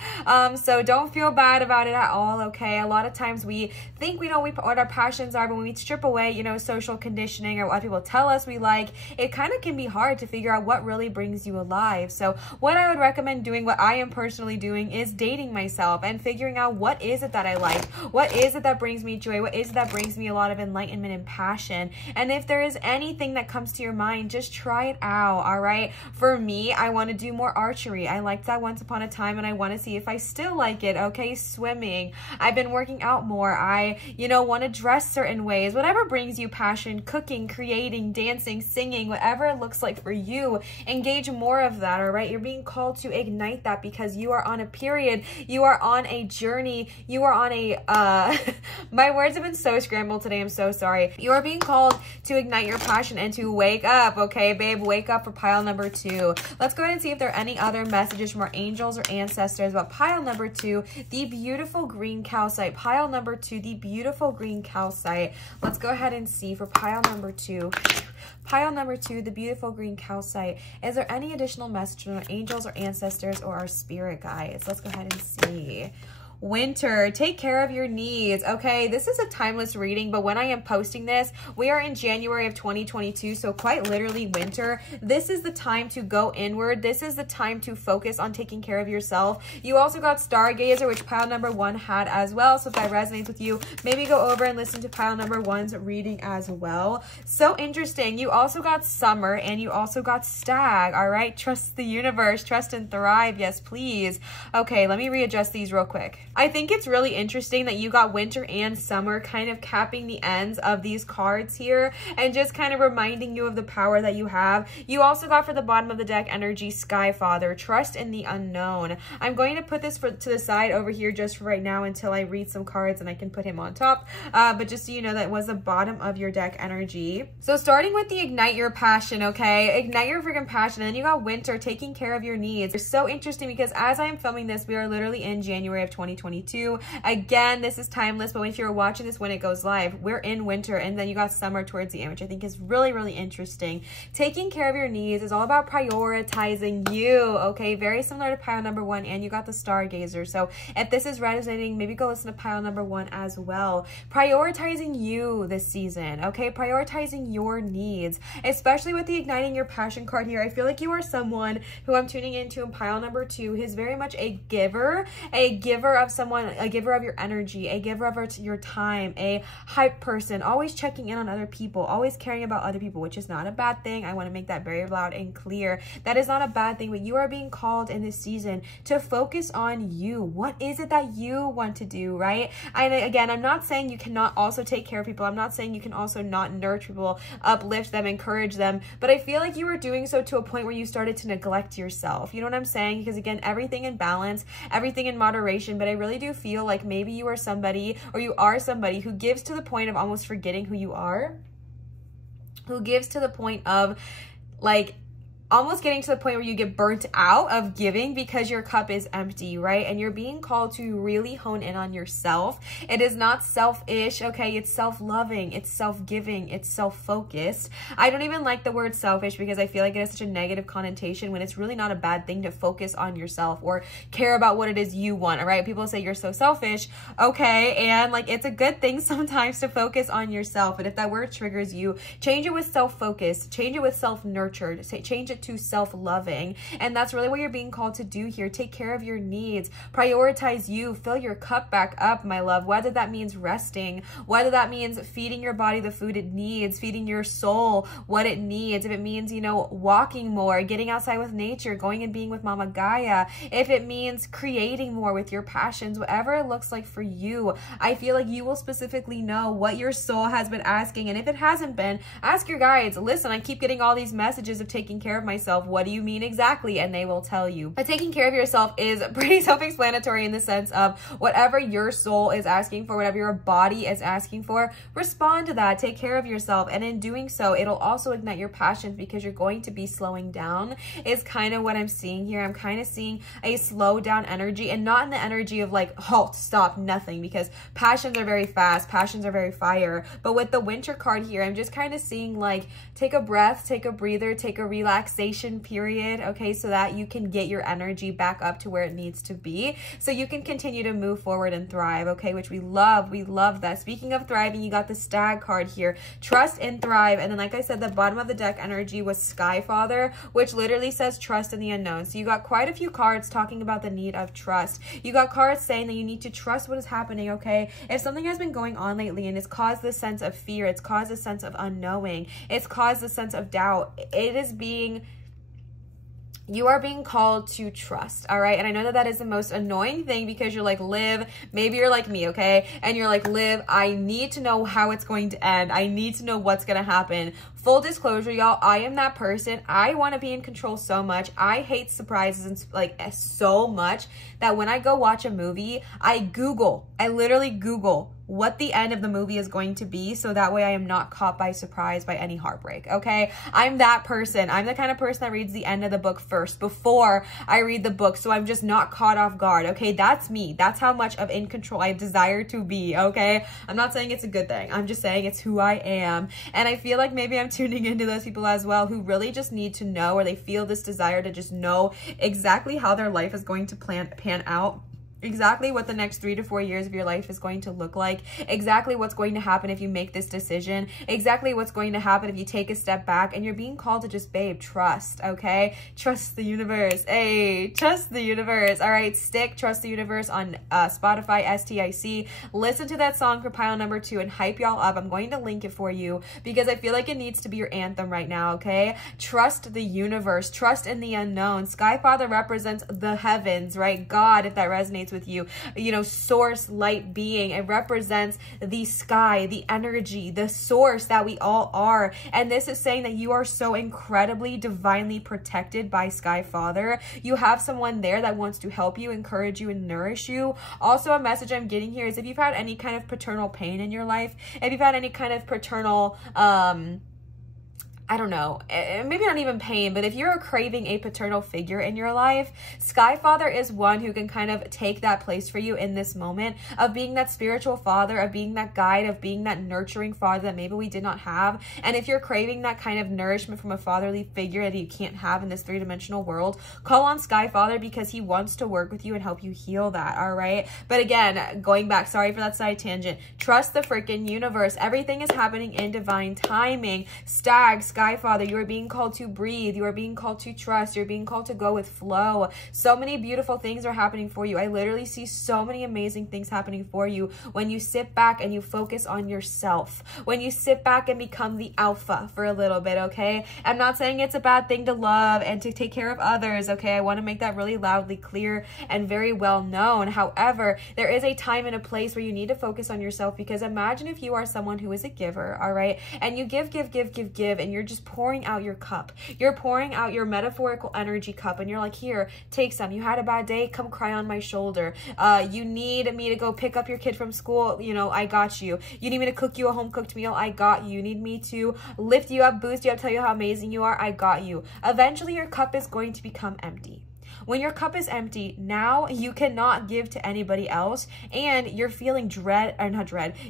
So don't feel bad about it at all, okay? A lot of times we think we know what our passions are, but when we strip away, you know, social conditioning or what people tell us we like, it kind of can be hard to figure out what really brings you alive. So what I would recommend doing, what I am personally doing, is dating myself and figuring out what is it that I like, what is it that brings me joy, what is it that brings me a lot of enlightenment and passion. And if there is anything that comes to your mind, just try it out, all right? For me, I want to do more archery. I liked that once upon a time and I want to see if I still like it, okay? Swimming. I've been working out more. I, you know, want to dress certain ways. Whatever brings you passion, cooking, creating, dancing, singing, whatever it looks like for you, engage more of that, all right? You're being called to ignite that because you are on a period, you are on a journey, you are on a, my words have been so scrambled today, I'm so sorry. You are being called to ignite your passion and to wake up, okay, babe? Wake up for pile number 2. Let's go ahead and see if there are any other messages from our angels or ancestors about pile number 2, the beautiful green calcite. Pile number 2, the beautiful green calcite. Let's go ahead and see for pile number 2. Pile number 2, the beautiful green calcite. Is there any additional message from our angels or ancestors or our spirit guides? Let's go ahead and see. Winter, take care of your needs. Okay, this is a timeless reading, but when I am posting this, we are in January of 2022, so quite literally winter. This is the time to go inward. This is the time to focus on taking care of yourself. You also got Stargazer, which pile number 1 had as well, so if that resonates with you, maybe go over and listen to pile number 1's reading as well. So interesting. You also got Summer and you also got Stag, all right? Trust the universe, trust and thrive, yes please. Okay, let me readjust these real quick. I think it's really interesting that you got winter and summer kind of capping the ends of these cards here and just kind of reminding you of the power that you have. You also got for the bottom of the deck energy Sky Father, trust in the unknown. I'm going to put this to the side over here just for right now until I read some cards and I can put him on top. But just so you know, that was the bottom of your deck energy. So starting with the ignite your passion, okay? Ignite your freaking passion. And then you got winter, taking care of your needs. It's so interesting because as I am filming this, we are literally in January of 2022. Again, this is timeless, but if you're watching this when it goes live, we're in winter and then you got summer towards the end, which I think is really, really interesting. Taking care of your needs is all about prioritizing you, okay? Very similar to pile number 1, and you got the Stargazer. So if this is resonating, maybe go listen to pile number 1 as well. Prioritizing you this season, okay? Prioritizing your needs, especially with the igniting your passion card here. I feel like you are someone who I'm tuning into in pile number 2 who's very much a giver of someone, a giver of your energy, a giver of your time, a hype person, always checking in on other people, always caring about other people, which is not a bad thing. I want to make that very loud and clear. That is not a bad thing, but you are being called in this season to focus on you. What is it that you want to do, right? And again, I'm not saying you cannot also take care of people. I'm not saying you can also not nurture people, uplift them, encourage them, but I feel like you were doing so to a point where you started to neglect yourself. You know what I'm saying? Because again, everything in balance, everything in moderation, but I really do feel like maybe you are somebody, or you are somebody who gives to the point of almost forgetting who you are, who gives to the point of like almost getting to the point where you get burnt out of giving because your cup is empty, right? And you're being called to really hone in on yourself. It is not selfish, okay? It's self-loving, it's self-giving, it's self-focused. I don't even like the word selfish because I feel like it has such a negative connotation when it's really not a bad thing to focus on yourself or care about what it is you want, all right? People say you're so selfish, okay? And like, it's a good thing sometimes to focus on yourself. But if that word triggers you, change it with self-focus, change it with self-nurtured, change it it to self-loving. And that's really what you're being called to do here. Take care of your needs, prioritize you, fill your cup back up, my love, whether that means resting, whether that means feeding your body the food it needs, feeding your soul what it needs, if it means, you know, walking more, getting outside with nature, going and being with Mama Gaia, if it means creating more with your passions, whatever it looks like for you. I feel like you will specifically know what your soul has been asking. And if it hasn't been, ask your guides. Listen, I keep getting all these messages of taking care of myself. What do you mean exactly? And they will tell you. But taking care of yourself is pretty self-explanatory in the sense of whatever your soul is asking for, whatever your body is asking for, respond to that. Take care of yourself. And in doing so, it'll also ignite your passions because you're going to be slowing down is kind of what I'm seeing here. I'm kind of seeing a slow down energy, and not in the energy of like halt, stop, nothing, because passions are very fast, passions are very fire. But with the winter card here, I'm just kind of seeing like take a breath, take a breather, take a relaxation period, okay, so that you can get your energy back up to where it needs to be so you can continue to move forward and thrive, okay, which we love that. Speaking of thriving, you got the Stag card here, trust and thrive. And then like I said, the bottom of the deck energy was Sky Father, which literally says trust in the unknown. So you got quite a few cards talking about the need of trust. You got cards saying that you need to trust what is happening, okay? If something has been going on lately and it's caused this sense of fear, it's caused a sense of unknowing, it's caused a sense of doubt, you are being called to trust, all right? And I know that that is the most annoying thing because you're like, Liv, maybe you're like me, okay? And you're like, Liv, I need to know how it's going to end. I need to know what's going to happen. Full disclosure, y'all, I am that person. I want to be in control so much. I hate surprises and like so much that when I go watch a movie, I literally Google what the end of the movie is going to be, so that way I am not caught by surprise by any heartbreak, okay? I'm that person. I'm the kind of person that reads the end of the book first before I read the book, so I'm just not caught off guard, okay? That's me. That's how much of in control I desire to be, okay? I'm not saying it's a good thing. I'm just saying it's who I am. And I feel like maybe I'm tuning into those people as well who really just need to know, or they feel this desire to just know exactly how their life is going to pan out. Exactly what the next 3 to 4 years of your life is going to look like, exactly what's going to happen if you make this decision, exactly what's going to happen if you take a step back, and you're being called to just, babe, trust, okay? Trust the universe. Hey, trust the universe. All right, stick Trust the Universe on Spotify, STIC. Listen to that song for pile number 2 and hype y'all up. I'm going to link it for you because I feel like it needs to be your anthem right now, okay? Trust the universe. Trust in the unknown. Sky Father represents the heavens, right? God, if that resonates with you, you know, source, light being. It represents the sky, the energy, the source that we all are. And this is saying that you are so incredibly divinely protected by Sky Father. You have someone there that wants to help you, encourage you, and nourish you. Also, a message I'm getting here is if you've had any kind of paternal pain in your life, if you've had any kind of paternal I don't know, maybe not even pain, but if you're craving a paternal figure in your life, Sky Father is one who can kind of take that place for you in this moment of being that spiritual father, of being that guide, of being that nurturing father that maybe we did not have. And if you're craving that kind of nourishment from a fatherly figure that you can't have in this three-dimensional world, call on Sky Father because he wants to work with you and help you heal that, all right? But again, going back, sorry for that side tangent, trust the freaking universe. Everything is happening in divine timing. Sky Father, you are being called to breathe. You are being called to trust. You're being called to go with flow. So many beautiful things are happening for you. I literally see so many amazing things happening for you when you sit back and you focus on yourself. When you sit back and become the alpha for a little bit, okay? I'm not saying it's a bad thing to love and to take care of others, okay? I want to make that really loudly clear and very well known. However, there is a time and a place where you need to focus on yourself, because imagine if you are someone who is a giver, all right? And you give, and you're just pouring out your cup. You're pouring out your metaphorical energy cup, and you're like, here, take some. You had a bad day, come cry on my shoulder. You need me to go pick up your kid from school, you know, I got you. You need me to cook you a home-cooked meal, I got you. You need me to lift you up, boost you up, tell you how amazing you are, I got you. Eventually, your cup is going to become empty. When your cup is empty, now you cannot give to anybody else, and you're feeling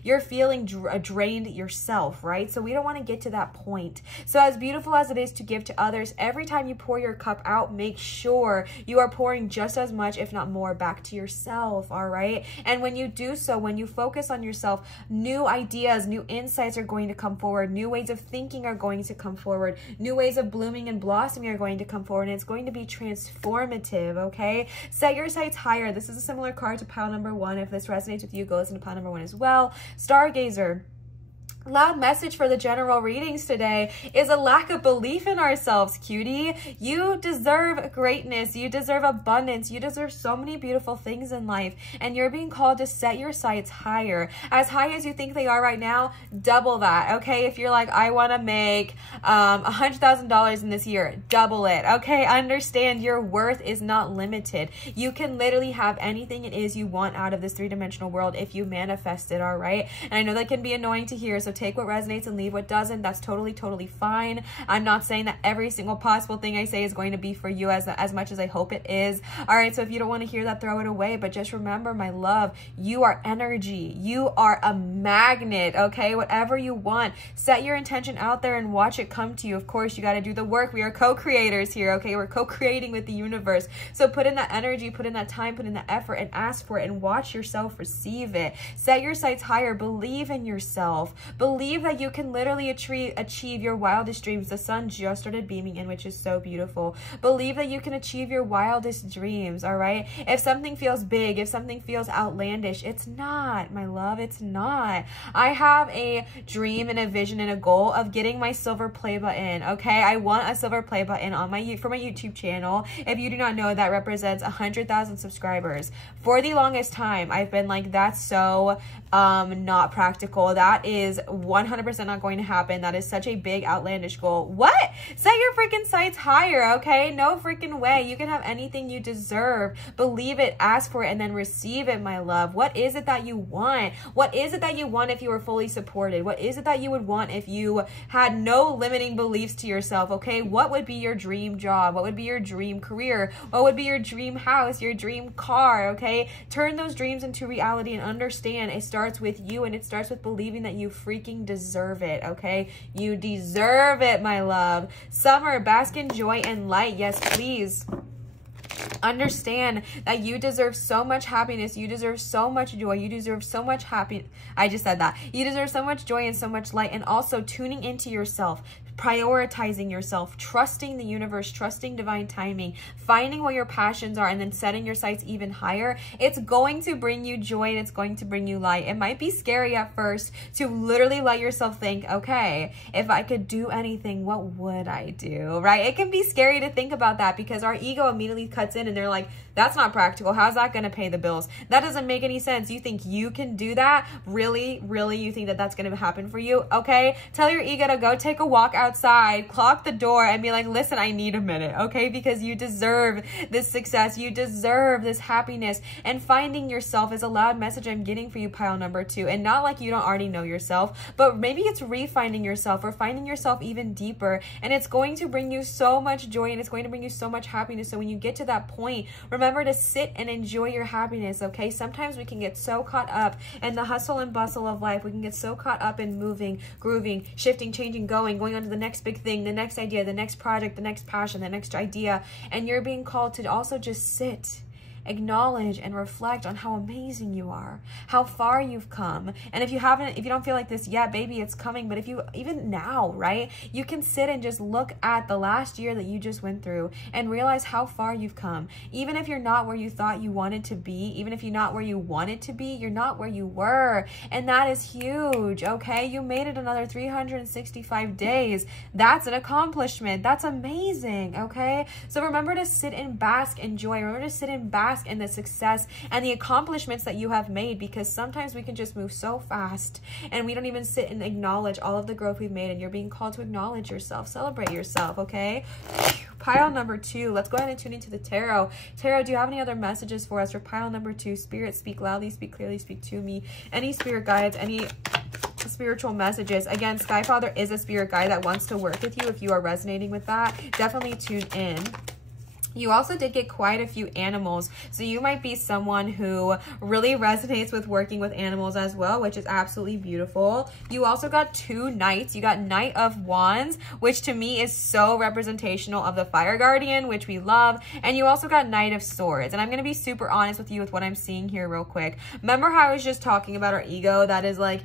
you're feeling drained yourself, right? So we don't want to get to that point. So as beautiful as it is to give to others, every time you pour your cup out, make sure you are pouring just as much, if not more, back to yourself, all right? And when you do so, when you focus on yourself, new ideas, new insights are going to come forward, new ways of thinking are going to come forward, new ways of blooming and blossoming are going to come forward, and it's going to be transformative, okay? Set your sights higher. This is a similar card to pile number 1. If this resonates with you, go listen to pile number 1 as well. Stargazer. Loud message for the general readings today is a lack of belief in ourselves, cutie. You deserve greatness. You deserve abundance. You deserve so many beautiful things in life, and you're being called to set your sights higher. As high as you think they are right now, double that, okay? If you're like, I want to make $100,000 in this year, double it, okay? Understand your worth is not limited. You can literally have anything it is you want out of this three-dimensional world if you manifest it, all right? And I know that can be annoying to hear, so take what resonates and leave what doesn't. That's totally fine. I'm not saying that every single possible thing I say is going to be for you as much as I hope it is. All right, so if you don't want to hear that, throw it away. But just remember, my love, you are energy. You are a magnet, okay? Whatever you want, set your intention out there and watch it come to you. Of course, you got to do the work. We are co-creators here, okay? We're co-creating with the universe. So put in that energy, put in that time, put in that effort, and ask for it, and watch yourself receive it. Set your sights higher. Believe in yourself. Believe that you can literally achieve your wildest dreams. The sun just started beaming in, which is so beautiful. Believe that you can achieve your wildest dreams, all right? If something feels big, if something feels outlandish, it's not, my love, it's not. I have a dream and a vision and a goal of getting my silver play button, okay? I want a silver play button on for my YouTube channel. If you do not know, that represents 100,000 subscribers. For the longest time, I've been like, that's so not practical. That is 100% not going to happen. That is such a big outlandish goal. What? Set your freaking sights higher, okay? No freaking way. You can have anything you deserve. Believe it, ask for it, and then receive it, my love. What is it that you want? What is it that you want if you were fully supported? What is it that you would want if you had no limiting beliefs to yourself, okay? What would be your dream job? What would be your dream career? What would be your dream house, your dream car, okay? Turn those dreams into reality and understand it starts with you, and it starts with believing that you freaking deserve it, okay? You deserve it, my love. Summer, bask in joy and light. Yes, please. Understand that you deserve so much happiness. You deserve so much joy. You deserve so much happiness. I just said that. You deserve so much joy and so much light, and also tuning into yourself, prioritizing yourself, trusting the universe, trusting divine timing, finding what your passions are, and then setting your sights even higher. It's going to bring you joy, and it's going to bring you light. It might be scary at first to literally let yourself think, okay, if I could do anything, what would I do, right? It can be scary to think about that because our ego immediately cuts in and they're like, that's not practical. How's that going to pay the bills? That doesn't make any sense. You think you can do that? Really, you think that that's going to happen for you? Okay, tell your ego to go take a walk outside, clock the door, and be like, listen, I need a minute, okay? Because you deserve this success. You deserve this happiness. And finding yourself is a loud message I'm getting for you, pile number 2. And not like you don't already know yourself, but maybe it's refinding yourself or finding yourself even deeper. And it's going to bring you so much joy, and it's going to bring you so much happiness. So when you get to that point, remember to sit and enjoy your happiness, okay? Sometimes we can get so caught up in the hustle and bustle of life. We can get so caught up in moving, grooving, shifting, changing, going on to the next big thing, the next idea, the next project, the next passion, the next idea. And you're being called to also just sit, acknowledge, and reflect on how amazing you are, how far you've come. And if you don't feel like this yet, baby, it's coming. But if you, even now, right, you can sit and just look at the last year that you just went through and realize how far you've come. Even if you're not where you thought you wanted to be, even if you're not where you wanted to be, you're not where you were. And that is huge, okay? You made it another 365 days. That's an accomplishment. That's amazing, okay? So remember to sit and bask in joy. Remember to sit and bask in the success and the accomplishments that you have made, because sometimes we can just move so fast and we don't even sit and acknowledge all of the growth we've made. And you're being called to acknowledge yourself, celebrate yourself, okay? Pile number 2, let's go ahead and tune into the tarot. Tarot, do you have any other messages for us for pile number 2? Spirit, speak loudly, speak clearly, speak to me. Any spirit guides, any spiritual messages? Again, Sky Father is a spirit guide that wants to work with you. If you are resonating with that, definitely tune in. You also did get quite a few animals, so you might be someone who really resonates with working with animals as well, which is absolutely beautiful. You also got 2 knights. You got Knight of Wands, which to me is so representational of the fire guardian, which we love. And you also got Knight of Swords. And I'm going to be super honest with you with what I'm seeing here real quick. Remember how I was just talking about our ego that is like,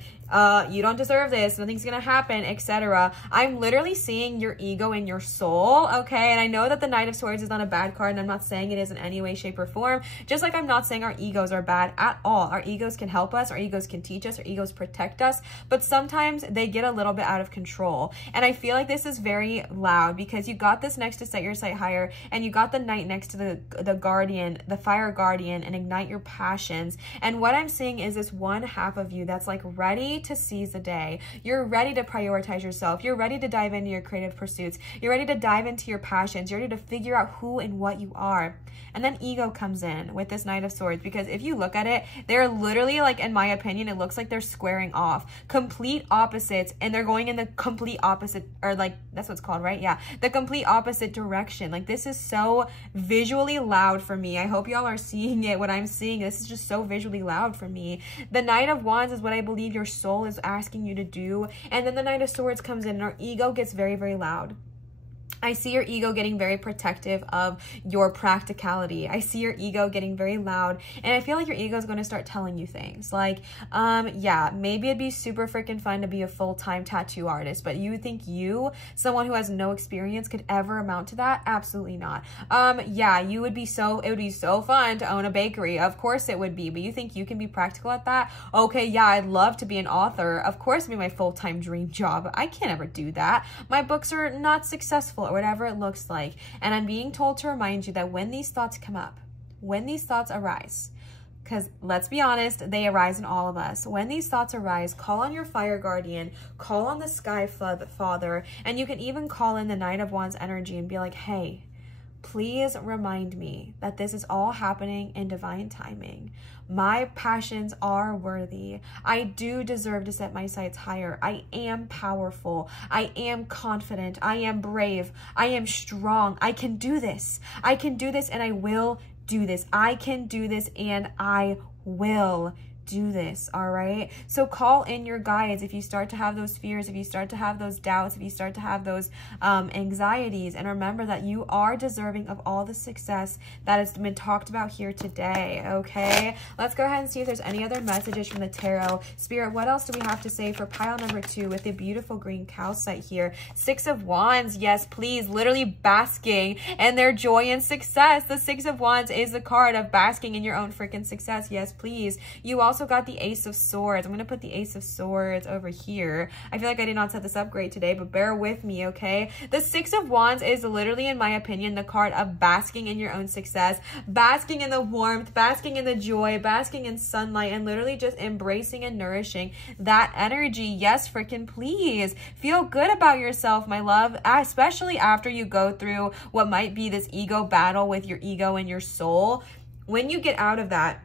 you don't deserve this, nothing's gonna happen, etc. I'm literally seeing your ego and your soul, okay? And I know that the Knight of Swords is not a bad card, and I'm not saying it is in any way, shape, or form, just like I'm not saying our egos are bad at all. Our egos can help us, our egos can teach us, our egos protect us, but sometimes they get a little bit out of control. And I feel like this is very loud because you got this next to Set Your Sight Higher, and you got the Knight next to the Guardian, the Fire Guardian, and Ignite Your Passions. And what I'm seeing is this one half of you that's like ready to seize the day. You're ready to prioritize yourself. You're ready to dive into your creative pursuits. You're ready to dive into your passions. You're ready to figure out who and what you are. And then ego comes in with this Knight of Swords, because if you look at it, they're literally, like, in my opinion, it looks like they're squaring off. Complete opposites, and they're going in the complete opposite, or like, that's what it's called, right? Yeah, the complete opposite direction. Like, this is so visually loud for me. I hope y'all are seeing it, what I'm seeing. This is just so visually loud for me. The Knight of Wands is what I believe your soul is asking you to do. And then the Knight of Swords comes in, and our ego gets very, very loud. I see your ego getting very protective of your practicality. I see your ego getting very loud, and I feel like your ego is going to start telling you things like, yeah, maybe it'd be super freaking fun to be a full-time tattoo artist, but you think you, someone who has no experience, could ever amount to that? Absolutely not. Yeah, it would be so fun to own a bakery. Of course it would be, but you think you can be practical at that? Okay, yeah, I'd love to be an author. Of course it'd be my full-time dream job. I can't ever do that. My books are not successful, or whatever it looks like. And I'm being told to remind you that when these thoughts come up, when these thoughts arise, because let's be honest, they arise in all of us. When these thoughts arise, call on your fire guardian, call on the sky father, and you can even call in the Knight of Wands energy and be like, hey, please remind me that this is all happening in divine timing. My passions are worthy. I do deserve to set my sights higher. I am powerful. I am confident. I am brave. I am strong. I can do this. I can do this, and I will do this. I can do this, and I will do this. All right, so call in your guides if you start to have those fears, if you start to have those doubts, if you start to have those anxieties, and remember that you are deserving of all the success that has been talked about here today. Okay, let's go ahead and see if there's any other messages from the tarot. Spirit, what else do we have to say for pile number 2 with the beautiful green calcite here? 6 of Wands, yes please, literally basking in their joy and success. The 6 of Wands is the card of basking in your own freaking success. Yes please. You also got the Ace of Swords. I'm going to put the Ace of Swords over here. I feel like I did not set this up great today, but bear with me, okay? The 6 of Wands is literally, in my opinion, the card of basking in your own success, basking in the warmth, basking in the joy, basking in sunlight, and literally just embracing and nourishing that energy. Yes, freaking please. Feel good about yourself, my love, especially after you go through what might be this ego battle with your ego and your soul. When you get out of that,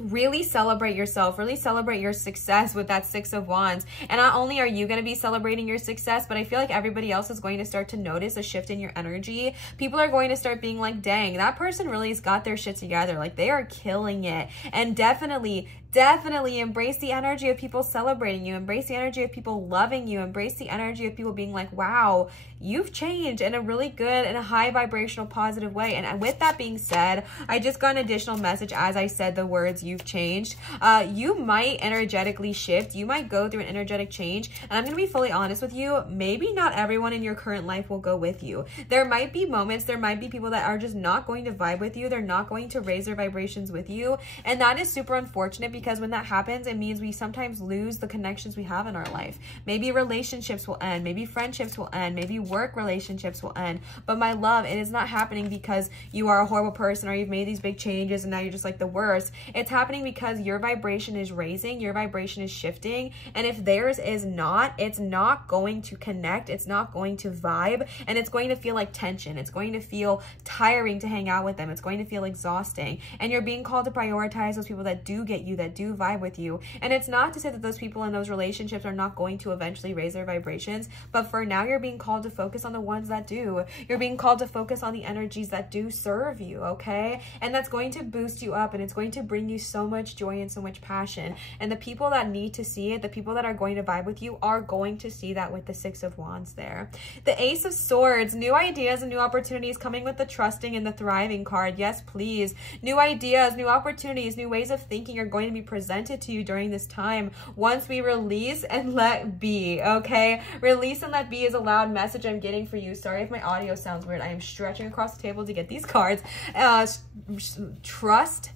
really celebrate yourself, really celebrate your success with that 6 of Wands. And not only are you going to be celebrating your success, but I feel like everybody else is going to start to notice a shift in your energy. People are going to start being like, dang, that person really has got their shit together. Like, they are killing it. And definitely embrace the energy of people celebrating you, embrace the energy of people loving you, embrace the energy of people being like, wow, you've changed in a really good and a high vibrational positive way. And with that being said, I just got an additional message as I said the words you've changed. You might energetically shift, you might go through an energetic change, and I'm going to be fully honest with you, maybe not everyone in your current life will go with you. There might be moments, there might be people that are just not going to vibe with you, they're not going to raise their vibrations with you, and that is super unfortunate, because when that happens, it means we sometimes lose the connections we have in our life. Maybe relationships will end, maybe friendships will end, maybe work relationships will end. But my love, it is not happening because you are a horrible person or you've made these big changes and now you're just like the worst. It's happening because your vibration is raising, your vibration is shifting, and if theirs is not, it's not going to connect, it's not going to vibe, and it's going to feel like tension. It's going to feel tiring to hang out with them. It's going to feel exhausting, and you're being called to prioritize those people that do get you, that that do vibe with you. And it's not to say that those people in those relationships are not going to eventually raise their vibrations, but for now you're being called to focus on the ones that do. You're being called to focus on the energies that do serve you, okay? And that's going to boost you up, and it's going to bring you so much joy and so much passion. And the people that need to see it, the people that are going to vibe with you, are going to see that with the Six of Wands there. The Ace of Swords, new ideas and new opportunities coming with the trusting and the thriving card. Yes, please. New ideas, new opportunities, new ways of thinking are going to be presented to you during this time once we release and let be, okay? Release and let be is a loud message I'm getting for you. Sorry if my audio sounds weird. I am stretching across the table to get these cards. Trust,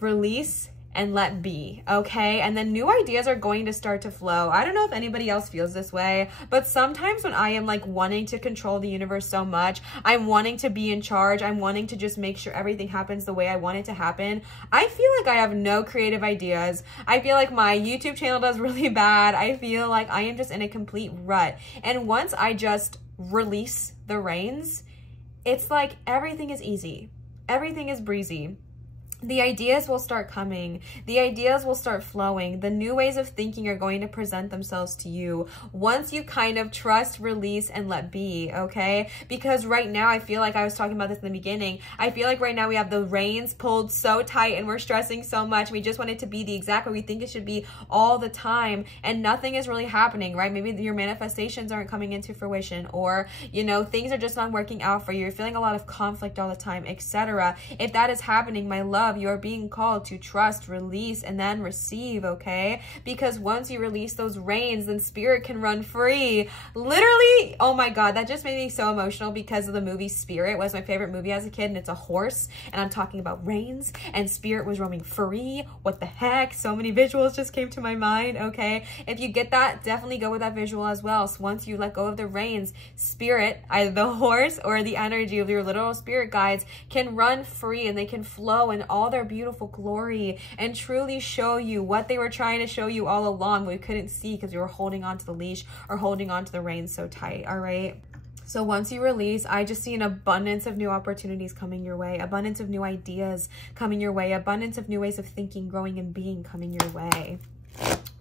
release, and let be, okay? And then new ideas are going to start to flow. I don't know if anybody else feels this way, but sometimes when I am like wanting to control the universe so much, I'm wanting to be in charge, I'm wanting to just make sure everything happens the way I want it to happen, I feel like I have no creative ideas. I feel like my YouTube channel does really bad. I feel like I am just in a complete rut. And once I just release the reins, it's like everything is easy. Everything is breezy. The ideas will start coming. The ideas will start flowing. The new ways of thinking are going to present themselves to you once you kind of trust, release, and let be, okay? Because right now, I feel like I was talking about this in the beginning. I feel like right now we have the reins pulled so tight and we're stressing so much. We just want it to be the exact way we think it should be all the time, and nothing is really happening, right? Maybe your manifestations aren't coming into fruition, or, you know, things are just not working out for you. You're feeling a lot of conflict all the time, etc. If that is happening, my love, you are being called to trust, release, and then receive, okay? Because once you release those reins, then spirit can run free. Literally, oh my God, that just made me so emotional because of the movie Spirit. It was my favorite movie as a kid, and it's a horse, and I'm talking about reins, and spirit was roaming free. What the heck? So many visuals just came to my mind, okay? If you get that, definitely go with that visual as well. So once you let go of the reins, spirit, either the horse or the energy of your literal spirit guides, can run free, and they can flow in all their beautiful glory and truly show you what they were trying to show you all along, but we couldn't see because you were holding on to the leash or holding on to the reins so tight. All right. So once you release, I just see an abundance of new opportunities coming your way, abundance of new ideas coming your way, abundance of new ways of thinking, growing, and being coming your way.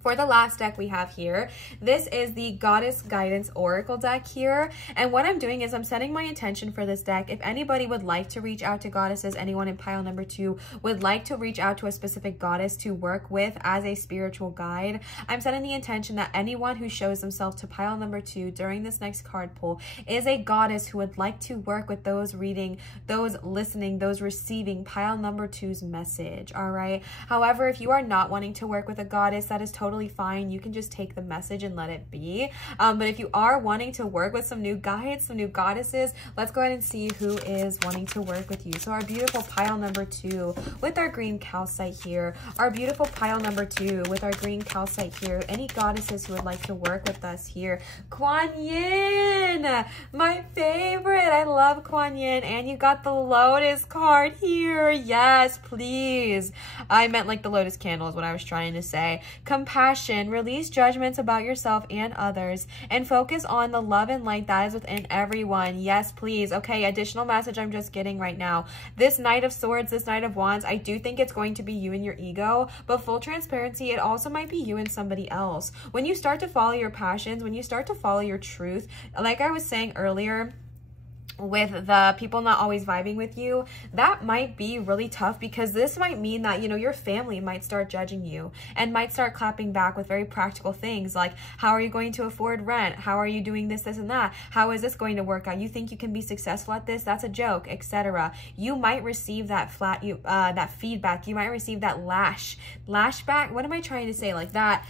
For the last deck we have here, this is the Goddess Guidance Oracle deck here. And what I'm doing is I'm setting my intention for this deck. If anybody would like to reach out to goddesses, anyone in pile number 2 would like to reach out to a specific goddess to work with as a spiritual guide, I'm setting the intention that anyone who shows themselves to pile number 2 during this next card pull is a goddess who would like to work with those reading, those listening, those receiving pile number 2's message, all right? However, if you are not wanting to work with a goddess, that is totally fine. You can just take the message and let it be. But if you are wanting to work with some new guides, some new goddesses, let's go ahead and see who is wanting to work with you. So our beautiful pile number 2 with our green calcite here, our beautiful pile number 2 with our green calcite here, any goddesses who would like to work with us here. Kuan Yin, my favorite. I love Kuan Yin. And you got the Lotus card here. Yes, please. I meant like the Lotus candle is what I was trying to say. Compassion, release judgments about yourself and others, and focus on the love and light that is within everyone. Yes, please. Okay, additional message I'm just getting right now. This Knight of Swords, this Knight of Wands, I do think it's going to be you and your ego, but full transparency, it also might be you and somebody else. When you start to follow your passions, when you start to follow your truth, like I was saying earlier, with the people not always vibing with you, that might be really tough, because this might mean that, you know, your family might start judging you and might start clapping back with very practical things like, how are you going to afford rent? How are you doing this, this, and that? How is this going to work out? You think you can be successful at this? That's a joke, etc. You might receive that that feedback. You might receive that lashback. What am I trying to say? Like that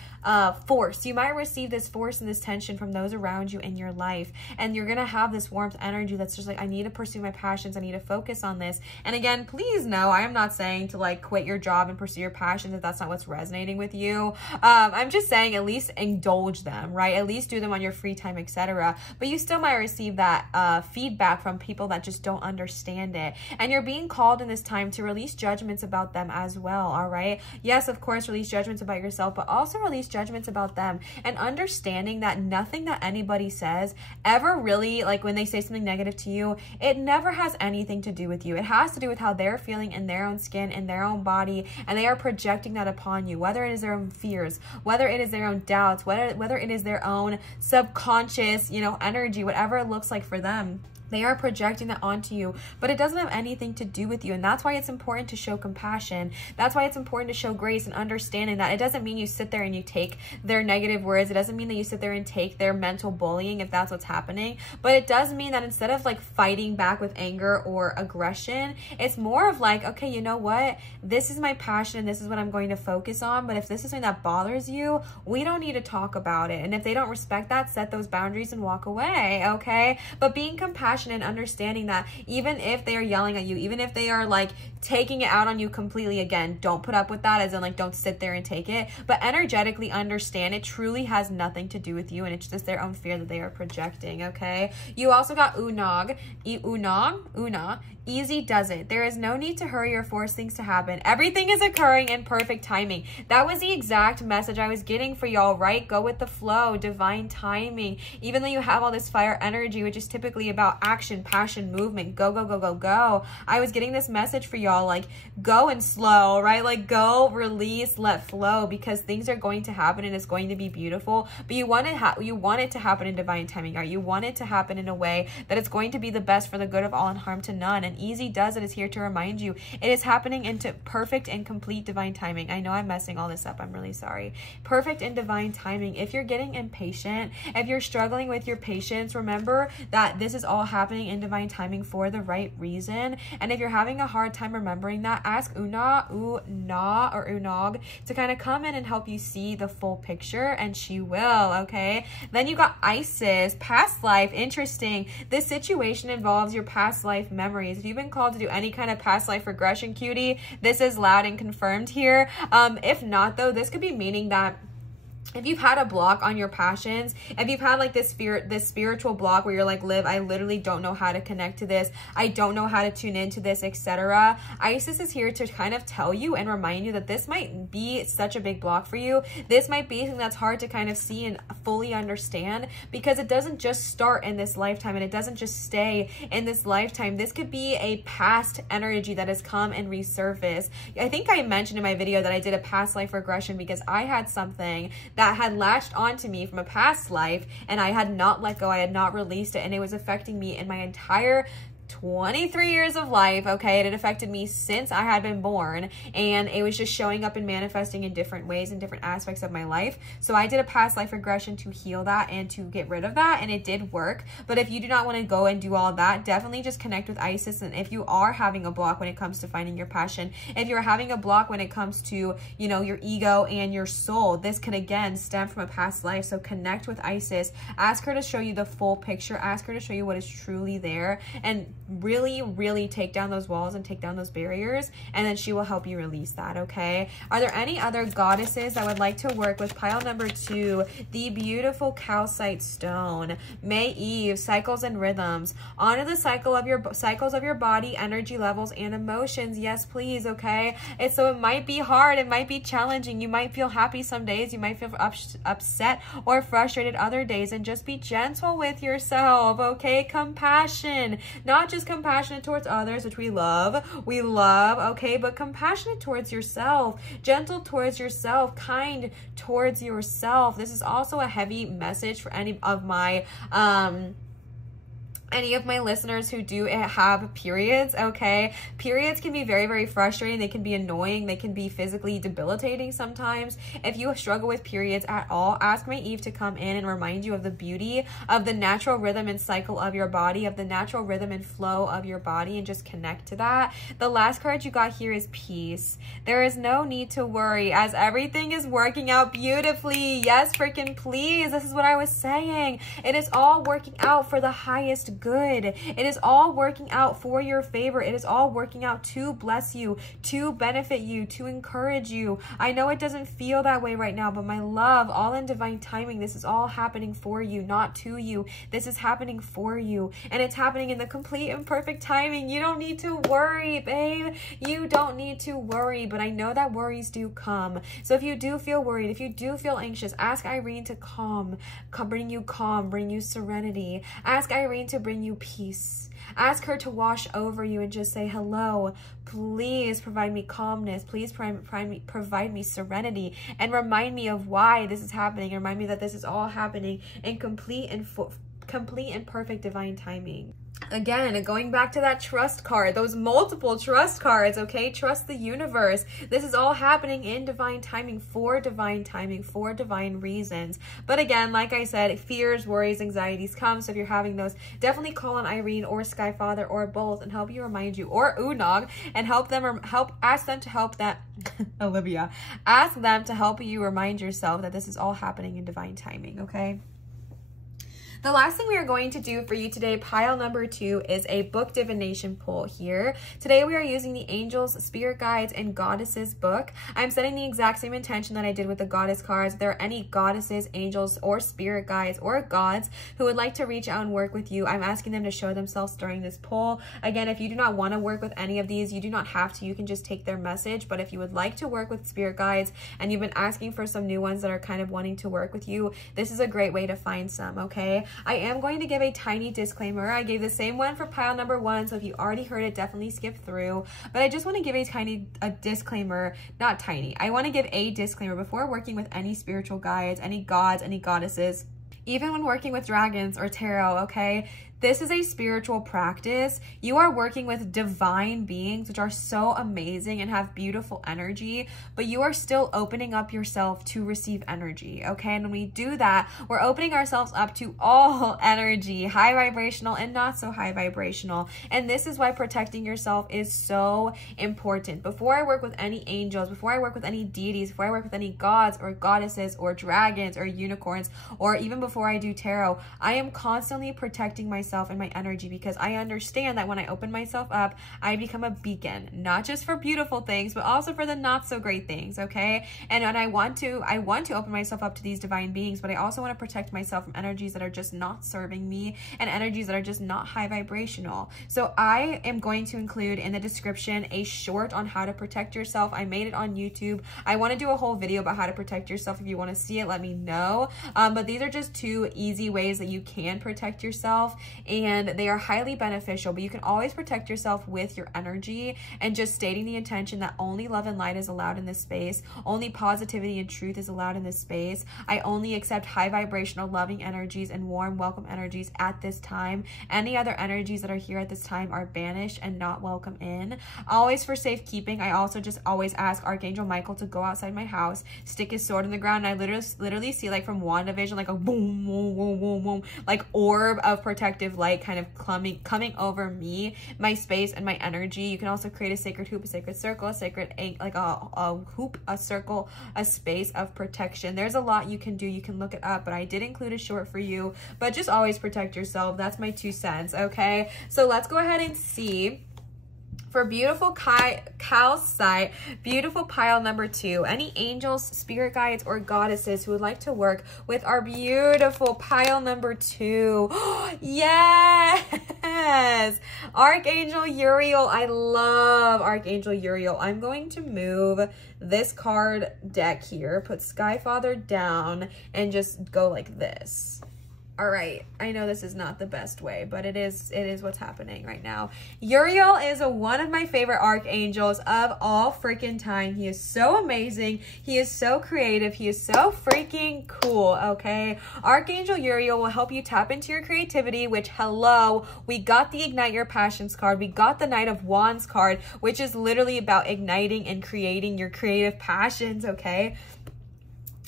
force. You might receive this force and this tension from those around you in your life, and you're gonna have this warmth energy that's just like, I need to pursue my passions, I need to focus on this. And again, please know, I am not saying to like quit your job and pursue your passions if that's not what's resonating with you. I'm just saying at least indulge them, right? At least do them on your free time, etc. But you still might receive that feedback from people that just don't understand it, and you're being called in this time to release judgments about them as well. All right, yes, of course, release judgments about yourself, but also release judgments about them, and understanding that nothing that anybody says ever really, like when they say something negative to you, it never has anything to do with you. It has to do with how they're feeling in their own skin, in their own body, and they are projecting that upon you, whether it is their own fears, whether it is their own doubts, whether it is their own subconscious, you know, energy, whatever it looks like for them. They are projecting that onto you, but it doesn't have anything to do with you. And that's why it's important to show compassion. That's why it's important to show grace and understanding that it doesn't mean you sit there and you take their negative words. It doesn't mean that you sit there and take their mental bullying if that's what's happening. But it does mean that instead of like fighting back with anger or aggression, it's more of like, okay, you know what? This is my passion and this is what I'm going to focus on. But if this is something that bothers you, we don't need to talk about it. And if they don't respect that, set those boundaries and walk away, okay? But being compassionate and understanding that even if they are yelling at you, even if they are like taking it out on you completely, again, don't put up with that, as in like don't sit there and take it, but energetically understand it truly has nothing to do with you and it's just their own fear that they are projecting, okay? You also got una. Easy does it. There is no need to hurry or force things to happen. Everything is occurring in perfect timing. That was the exact message I was getting for y'all, right? Go with the flow, divine timing. Even though you have all this fire energy, which is typically about action, passion, movement, go, go, go, go, go. I was getting this message for y'all, like go and slow, right? Like go, release, let flow, because things are going to happen and it's going to be beautiful. But you want it to happen in divine timing, right? You want it to happen in a way that it's going to be the best for the good of all and harm to none. And Easy Does It is here to remind you it is happening into perfect and complete divine timing. I know I'm messing all this up. I'm really sorry. Perfect and divine timing. If you're getting impatient, if you're struggling with your patience, remember that this is all happening in divine timing for the right reason. And if you're having a hard time remembering that, ask Una, Una, or Unog to kind of come in and help you see the full picture, and she will, okay? Then you got Isis, past life. Interesting. This situation involves your past life memories. If you've been called to do any kind of past life regression, cutie, this is loud and confirmed here. If not, though, this could be meaning that if you've had a block on your passions, if you've had like this spiritual block where you're like, Liv, I literally don't know how to connect to this, I don't know how to tune into this, etc. Isis is here to kind of tell you and remind you that this might be such a big block for you. This might be something that's hard to kind of see and fully understand, because it doesn't just start in this lifetime and it doesn't just stay in this lifetime. This could be a past energy that has come and resurfaced. I think I mentioned in my video that I did a past life regression because I had something that had latched onto me from a past life and I had not let go, I had not released it, and it was affecting me in my entire 23 years of life, okay? It had affected me since I had been born, and it was just showing up and manifesting in different ways in different aspects of my life. So I did a past life regression to heal that and to get rid of that, and it did work. But if you do not want to go and do all that, definitely just connect with Isis. And if you are having a block when it comes to finding your passion, if you're having a block when it comes to, you know, your ego and your soul, this can again stem from a past life. So connect with Isis, ask her to show you the full picture, ask her to show you what is truly there, and really take down those walls and take down those barriers, and then she will help you release that, okay? Are there any other goddesses that would like to work with pile number 2, the beautiful calcite stone? May Eve, cycles and rhythms. Honor the cycles of your body, energy levels, and emotions. Yes, please, okay? So it might be hard, it might be challenging, you might feel happy some days, you might feel upset or frustrated other days, and just be gentle with yourself, okay? Compassion, not just compassionate towards others, which we love, okay, but compassionate towards yourself, gentle towards yourself, kind towards yourself. This is also a heavy message for any of my listeners who do have periods, okay? Periods can be very frustrating. They can be annoying. They can be physically debilitating sometimes. If you struggle with periods at all, ask May Eve to come in and remind you of the beauty of the natural rhythm and cycle of your body, of the natural rhythm and flow of your body, and just connect to that. The last card you got here is peace. There is no need to worry as everything is working out beautifully. Yes, freaking please. This is what I was saying. It is all working out for the highest good. It is all working out for your favor. It is all working out to bless you, to benefit you, to encourage you. I know it doesn't feel that way right now, but my love, all in divine timing, this is all happening for you, not to you. This is happening for you, and it's happening in the complete and perfect timing. You don't need to worry, babe. You don't need to worry, but I know that worries do come. So if you do feel worried, if you do feel anxious, ask Irene to bring you calm, bring you serenity. Ask Irene to bring bring you peace. Ask her to wash over you and just say, hello, please provide me calmness. Please provide me serenity, and remind me of why this is happening. And remind me that this is all happening in complete and perfect divine timing. Again, going back to that trust card, those multiple trust cards, okay? Trust the universe. This is all happening in divine timing, for divine reasons. But again, like I said, fears, worries, anxieties come. So if you're having those, definitely call on Irene or Sky Father or both and help you remind you, or Unog, and ask them to help that, Olivia, ask them to help you remind yourself that this is all happening in divine timing, okay? The last thing we are going to do for you today, pile number 2, is a book divination pull here. Today we are using the Angels, Spirit Guides, and Goddesses book. I'm setting the exact same intention that I did with the Goddess cards. If there are any goddesses, angels, or spirit guides, or gods who would like to reach out and work with you, I'm asking them to show themselves during this pull. Again, if you do not want to work with any of these, you do not have to. You can just take their message. But if you would like to work with spirit guides and you've been asking for some new ones that are kind of wanting to work with you, this is a great way to find some, okay? I am going to give a tiny disclaimer. I gave the same one for pile number 1, so if you already heard it, definitely skip through. But I just want to give a disclaimer, not tiny. I want to give a disclaimer before working with any spiritual guides, any gods, any goddesses, even when working with dragons or tarot, okay? This is a spiritual practice. You are working with divine beings, which are so amazing and have beautiful energy, but you are still opening up yourself to receive energy, okay? And when we do that, we're opening ourselves up to all energy, high vibrational and not so high vibrational. And this is why protecting yourself is so important. Before I work with any angels, before I work with any deities, before I work with any gods or goddesses or dragons or unicorns, or even before I do tarot, I am constantly protecting myself and my energy, because I understand that when I open myself up, I become a beacon, not just for beautiful things, but also for the not so great things, okay? And I want to open myself up to these divine beings, but I also want to protect myself from energies that are just not serving me and energies that are just not high vibrational. So I am going to include in the description a short on how to protect yourself. I made it on YouTube. I want to do a whole video about how to protect yourself. If you want to see it, let me know. But these are just 2 easy ways that you can protect yourself, and they are highly beneficial. But you can always protect yourself with your energy and just stating the intention that only love and light is allowed in this space, only positivity and truth is allowed in this space. I only accept high vibrational loving energies and warm welcome energies at this time. Any other energies that are here at this time are banished and not welcome in. Always for safekeeping, I also just always ask Archangel Michael to go outside my house, stick his sword in the ground, and I literally see, like from WandaVision, like a boom, boom, boom, boom, boom, like orb of protective light kind of coming over me, my space, and my energy. You can also create a sacred hoop, a sacred circle, a sacred like a hoop, a circle, a space of protection. There's a lot you can do. You can look it up, but I did include a short for you. But just always protect yourself. That's my 2 cents, okay? So let's go ahead and see. For beautiful calcite, beautiful pile number 2, any angels, spirit guides, or goddesses who would like to work with our beautiful pile number 2. Yes! Archangel Uriel. I love Archangel Uriel. I'm going to move this card deck here, put Sky Father down, and just go like this. All right, I know this is not the best way, but it is what's happening right now. Uriel is one of my favorite archangels of all freaking time. He is so amazing. He is so creative. He is so freaking cool, okay? Archangel Uriel will help you tap into your creativity, which, hello, we got the Ignite Your Passions card. We got the Knight of Wands card, which is literally about igniting and creating your creative passions, okay?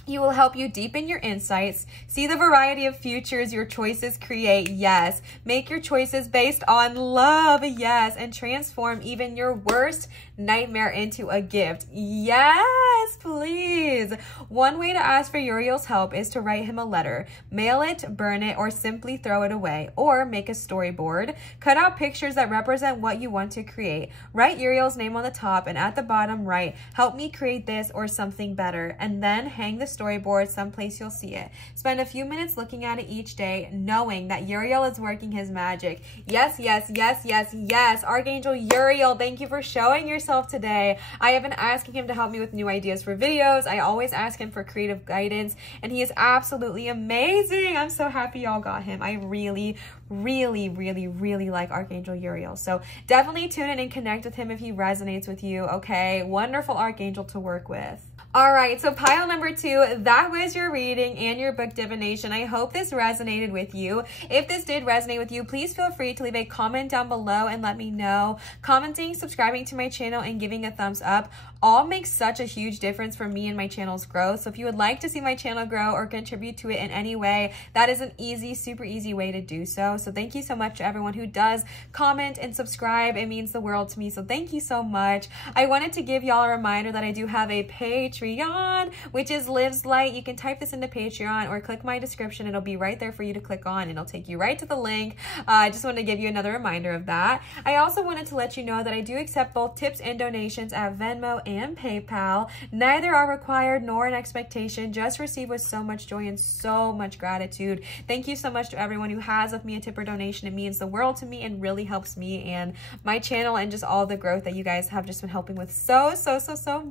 He will help you deepen your insights, see the variety of futures your choices create, yes. Make your choices based on love, yes. And transform even your worst nightmare into a gift. Yes, please. One way to ask for Uriel's help is to write him a letter. Mail it, burn it, or simply throw it away. Or make a storyboard. Cut out pictures that represent what you want to create. Write Uriel's name on the top, and at the bottom write, help me create this or something better. And then hang the storyboard, someplace you'll see it. Spend a few minutes looking at it each day, knowing that Uriel is working his magic. Yes, yes, yes, yes, yes. Archangel Uriel, thank you for showing yourself today. I have been asking him to help me with new ideas for videos. I always ask him for creative guidance, and he is absolutely amazing. I'm so happy y'all got him. I really like Archangel Uriel. So definitely tune in and connect with him if he resonates with you, okay? Wonderful Archangel to work with. All right, so pile number 2, that was your reading and your book divination. I hope this resonated with you. If this did resonate with you, please feel free to leave a comment down below and let me know. Commenting, subscribing to my channel, and giving a thumbs up all makes such a huge difference for me and my channel's growth. So if you would like to see my channel grow or contribute to it in any way, that is an easy, super easy way to do so. So thank you so much to everyone who does comment and subscribe. It means the world to me. So thank you so much. I wanted to give y'all a reminder that I do have a Patreon, which is Liv's Light. You can type this into Patreon or click my description. It'll be right there for you to click on, and it'll take you right to the link. I just wanted to give you another reminder of that. I also wanted to let you know that I do accept both tips and donations at Venmo and PayPal. Neither are required nor an expectation. Just receive with so much joy and so much gratitude. Thank you so much to everyone who has left me a tip or donation. It means the world to me and really helps me and my channel and just all the growth that you guys have just been helping with so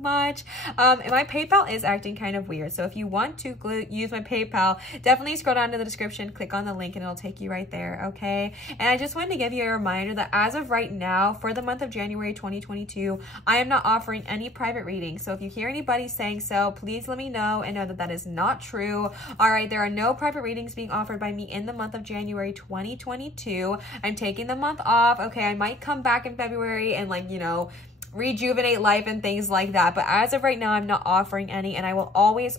much. And my PayPal is acting kind of weird, so if you want to use my PayPal, definitely scroll down to the description, click on the link, and it'll take you right there, okay? And I just wanted to give you a reminder that as of right now, for the month of January 2022, I am not offering any private readings. So if you hear anybody saying so, please let me know and know that that is not true. All right, there are no private readings being offered by me in the month of January 2022. I'm taking the month off. Okay, I might come back in February and, like, you know, rejuvenate life and things like that, but as of right now, I'm not offering any, and I will always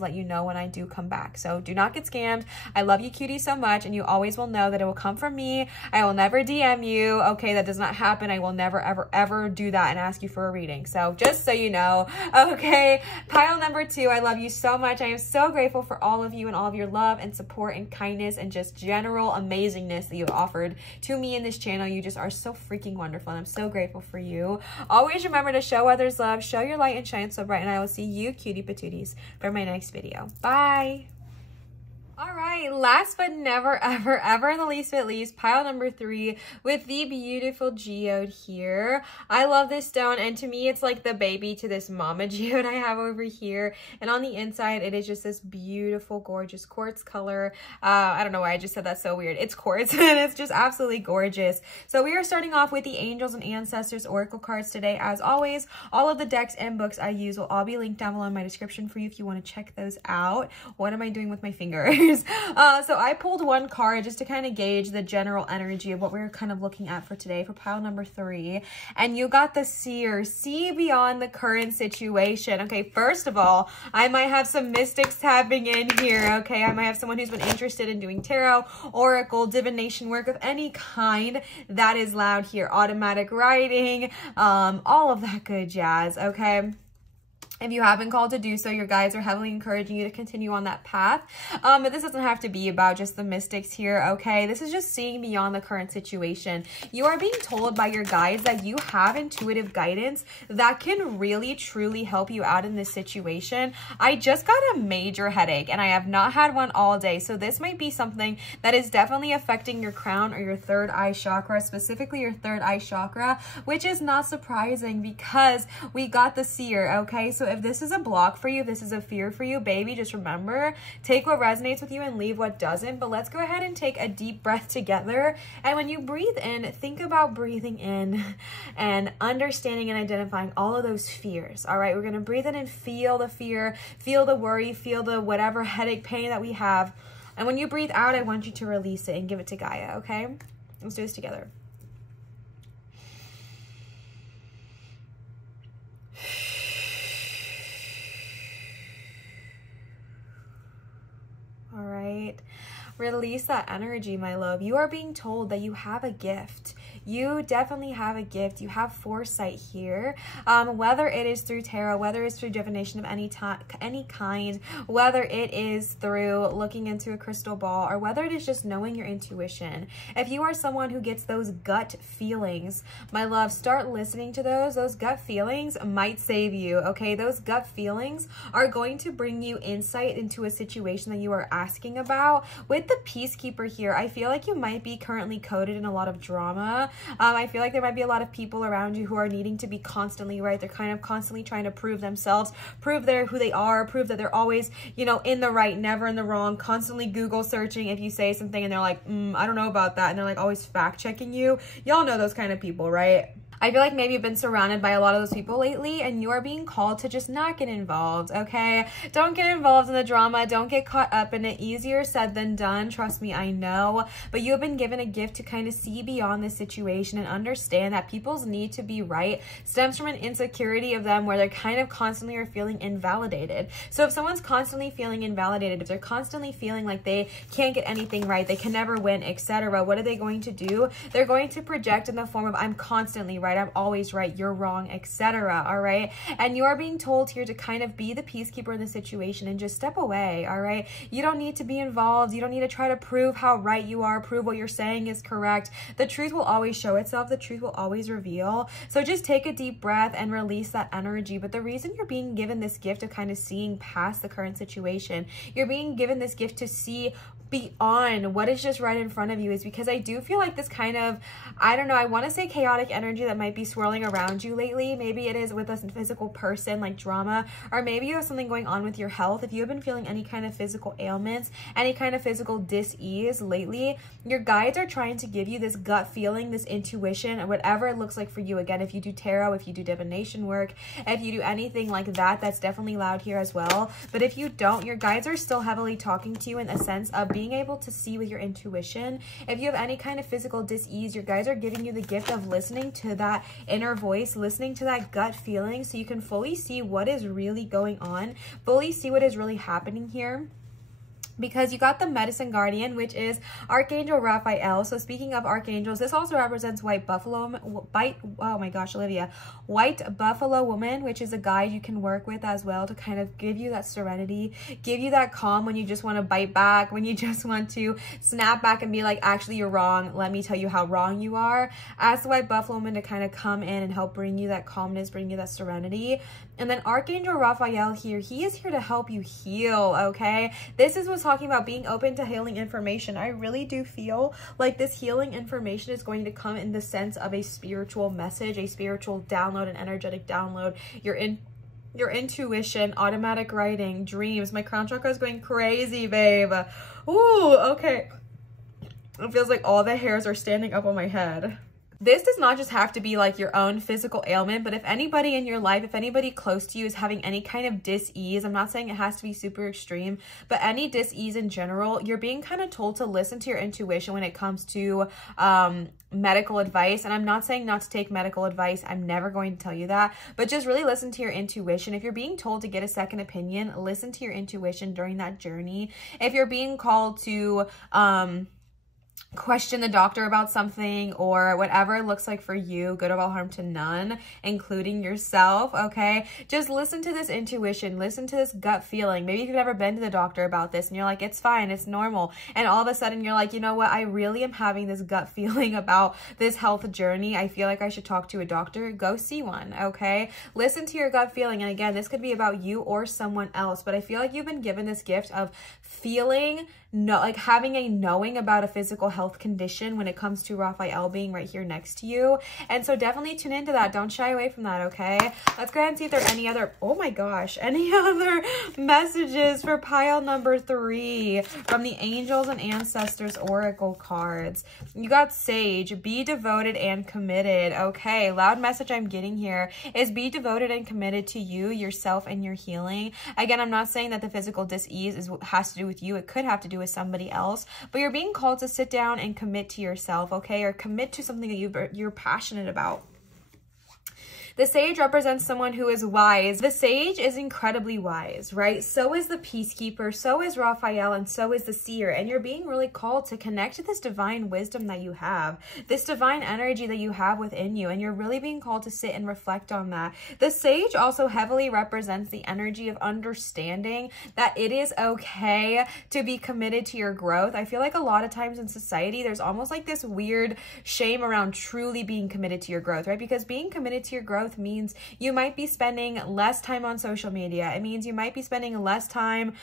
let you know when I do come back. So do not get scammed. I love you cuties so much, and you always will know that it will come from me. I will never DM you. Okay, that does not happen. I will never ever do that and ask you for a reading. So just so you know. Okay, pile number 2, I love you so much. I am so grateful for all of you and all of your love and support and kindness and just general amazingness that you have offered to me in this channel. You just are so freaking wonderful, and I'm so grateful for you. Always remember to show others love, show your light, and shine so bright. And I will see you cutie patooties for my next video. Bye. All right, last but never ever in the least but least, pile number 3 with the beautiful geode here. I love this stone, and to me it's like the baby to this mama geode I have over here. And on the inside, it is just this beautiful, gorgeous quartz color. I don't know why I just said that so weird. It's quartz, and it's just absolutely gorgeous. So we are starting off with the Angels and Ancestors Oracle cards today. As always, all of the decks and books I use will all be linked down below in my description for you if you want to check those out. What am I doing with my fingers? So I pulled one card just to kind of gauge the general energy of what we're kind of looking at for today for pile number 3. And you got the Seer, see beyond the current situation. Okay, first of all, I might have some mystics tapping in here. Okay, I might have someone who's been interested in doing tarot, oracle, divination work of any kind. That is loud here. Automatic writing, all of that good jazz. Okay. If you have been called to do so, your guides are heavily encouraging you to continue on that path. But this doesn't have to be about just the mystics here, okay? This is just seeing beyond the current situation. You are being told by your guides that you have intuitive guidance that can really, truly help you out in this situation. I just got a major headache, and I have not had one all day. So this might be something that is definitely affecting your crown or your third eye chakra, specifically your third eye chakra, which is not surprising because we got the Seer, okay? So if this is a block for you, this is a fear for you, baby, just remember, take what resonates with you and leave what doesn't. But let's go ahead and take a deep breath together. And when you breathe in, think about breathing in and understanding and identifying all of those fears. All right, we're going to breathe in and feel the fear, feel the worry, feel the whatever headache, pain that we have. And when you breathe out, I want you to release it and give it to Gaia, okay? Let's do this together. All right, release that energy, my love. You are being told that you have a gift. you definitely have a gift. You have foresight here, whether it is through tarot, whether it's through divination of any kind, whether it is through looking into a crystal ball, or whether it is just knowing your intuition. If you are someone who gets those gut feelings, my love, start listening to those. Those gut feelings might save you, okay? Those gut feelings are going to bring you insight into a situation that you are asking about. With the Peacekeeper here, I feel like you might be currently coded in a lot of drama. I feel like there might be a lot of people around you who are needing to be constantly right. They're kind of constantly trying to prove themselves, prove they're who they are, prove that they're always, you know, in the right, never in the wrong, constantly Google searching if you say something and they're like, I don't know about that. And they're like always fact checking you. Y'all know those kind of people, right? I feel like maybe you've been surrounded by a lot of those people lately, and you are being called to just not get involved, okay? Don't get involved in the drama. Don't get caught up in it. Easier said than done. Trust me, I know. But you have been given a gift to kind of see beyond this situation and understand that people's need to be right stems from an insecurity of them where they're kind of constantly are feeling invalidated. So if someone's constantly feeling invalidated, if they're constantly feeling like they can't get anything right, they can never win, etc., what are they going to do? They're going to project in the form of, I'm constantly right, I'm always right, you're wrong, etc. All right, and you are being told here to kind of be the peacekeeper in the situation and just step away. All right, you don't need to be involved. You don't need to try to prove how right you are, prove what you're saying is correct. The truth will always show itself. The truth will always reveal. So just take a deep breath and release that energy. But the reason you're being given this gift of kind of seeing past the current situation, you're being given this gift to see beyond what is just right in front of you, is because I do feel like this kind of, I don't know, I want to say chaotic energy that might be swirling around you lately. Maybe it is with a physical person, like drama, or maybe you have something going on with your health. If you have been feeling any kind of physical ailments, any kind of physical dis-ease lately, your guides are trying to give you this gut feeling, this intuition, or whatever it looks like for you. Again, if you do tarot, if you do divination work, if you do anything like that, that's definitely loud here as well. But if you don't, your guides are still heavily talking to you in a sense of being able to see with your intuition. If you have any kind of physical dis-ease, your guides are giving you the gift of listening to that inner voice, listening to that gut feeling, so you can fully see what is really going on, fully see what is really happening here. Because you got the Medicine Guardian, which is Archangel Raphael. So speaking of archangels, this also represents White Buffalo Woman, which is a guide you can work with as well to kind of give you that serenity, give you that calm when you just want to bite back, when you just want to snap back and be like, actually, you're wrong. Let me tell you how wrong you are. Ask the White Buffalo Woman to kind of come in and help bring you that calmness, bring you that serenity. And then Archangel Raphael here, he is here to help you heal, okay? This is what's talking about being open to healing information. I really do feel like this healing information is going to come in the sense of a spiritual message, a spiritual download, an energetic download. Your intuition, automatic writing, dreams. My crown chakra is going crazy, babe. Ooh, okay. It feels like all the hairs are standing up on my head. This does not just have to be like your own physical ailment, but if anybody in your life, if anybody close to you is having any kind of dis-ease, I'm not saying it has to be super extreme, but any dis-ease in general, you're being kind of told to listen to your intuition when it comes to medical advice. And I'm not saying not to take medical advice. I'm never going to tell you that, but just really listen to your intuition. If you're being told to get a second opinion, listen to your intuition during that journey. If you're being called to, question the doctor about something or whatever it looks like for you, good of all harm to none, including yourself, okay? Just listen to this intuition, listen to this gut feeling. Maybe if you've never been to the doctor about this and you're like, it's fine, it's normal. And all of a sudden you're like, you know what? I really am having this gut feeling about this health journey. I feel like I should talk to a doctor. Go see one, okay? Listen to your gut feeling. And again, this could be about you or someone else, but I feel like you've been given this gift of feeling, like having a knowing about a physical health condition when it comes to Raphael being right here next to you. And so definitely tune into that. Don't shy away from that, okay? Let's go ahead and see if there are any other, oh my gosh, any other messages for pile number 3 from the Angels and Ancestors Oracle cards. You got Sage, be devoted and committed. Okay, loud message I'm getting here is be devoted and committed to you, yourself, and your healing. Again, I'm not saying that the physical dis-ease has to do with you. It could have to do with somebody else, but you're being called to sit down and commit to yourself, okay? Or commit to something that you're passionate about. The sage represents someone who is wise. The sage is incredibly wise, right? So is the peacekeeper, so is Raphael, and so is the seer. And you're being really called to connect to this divine wisdom that you have, this divine energy that you have within you. And you're really being called to sit and reflect on that. The sage also heavily represents the energy of understanding that it is okay to be committed to your growth. I feel like a lot of times in society, there's almost like this weird shame around truly being committed to your growth, right? Because being committed to your growth means you might be spending less time on social media. It means you might be spending less time,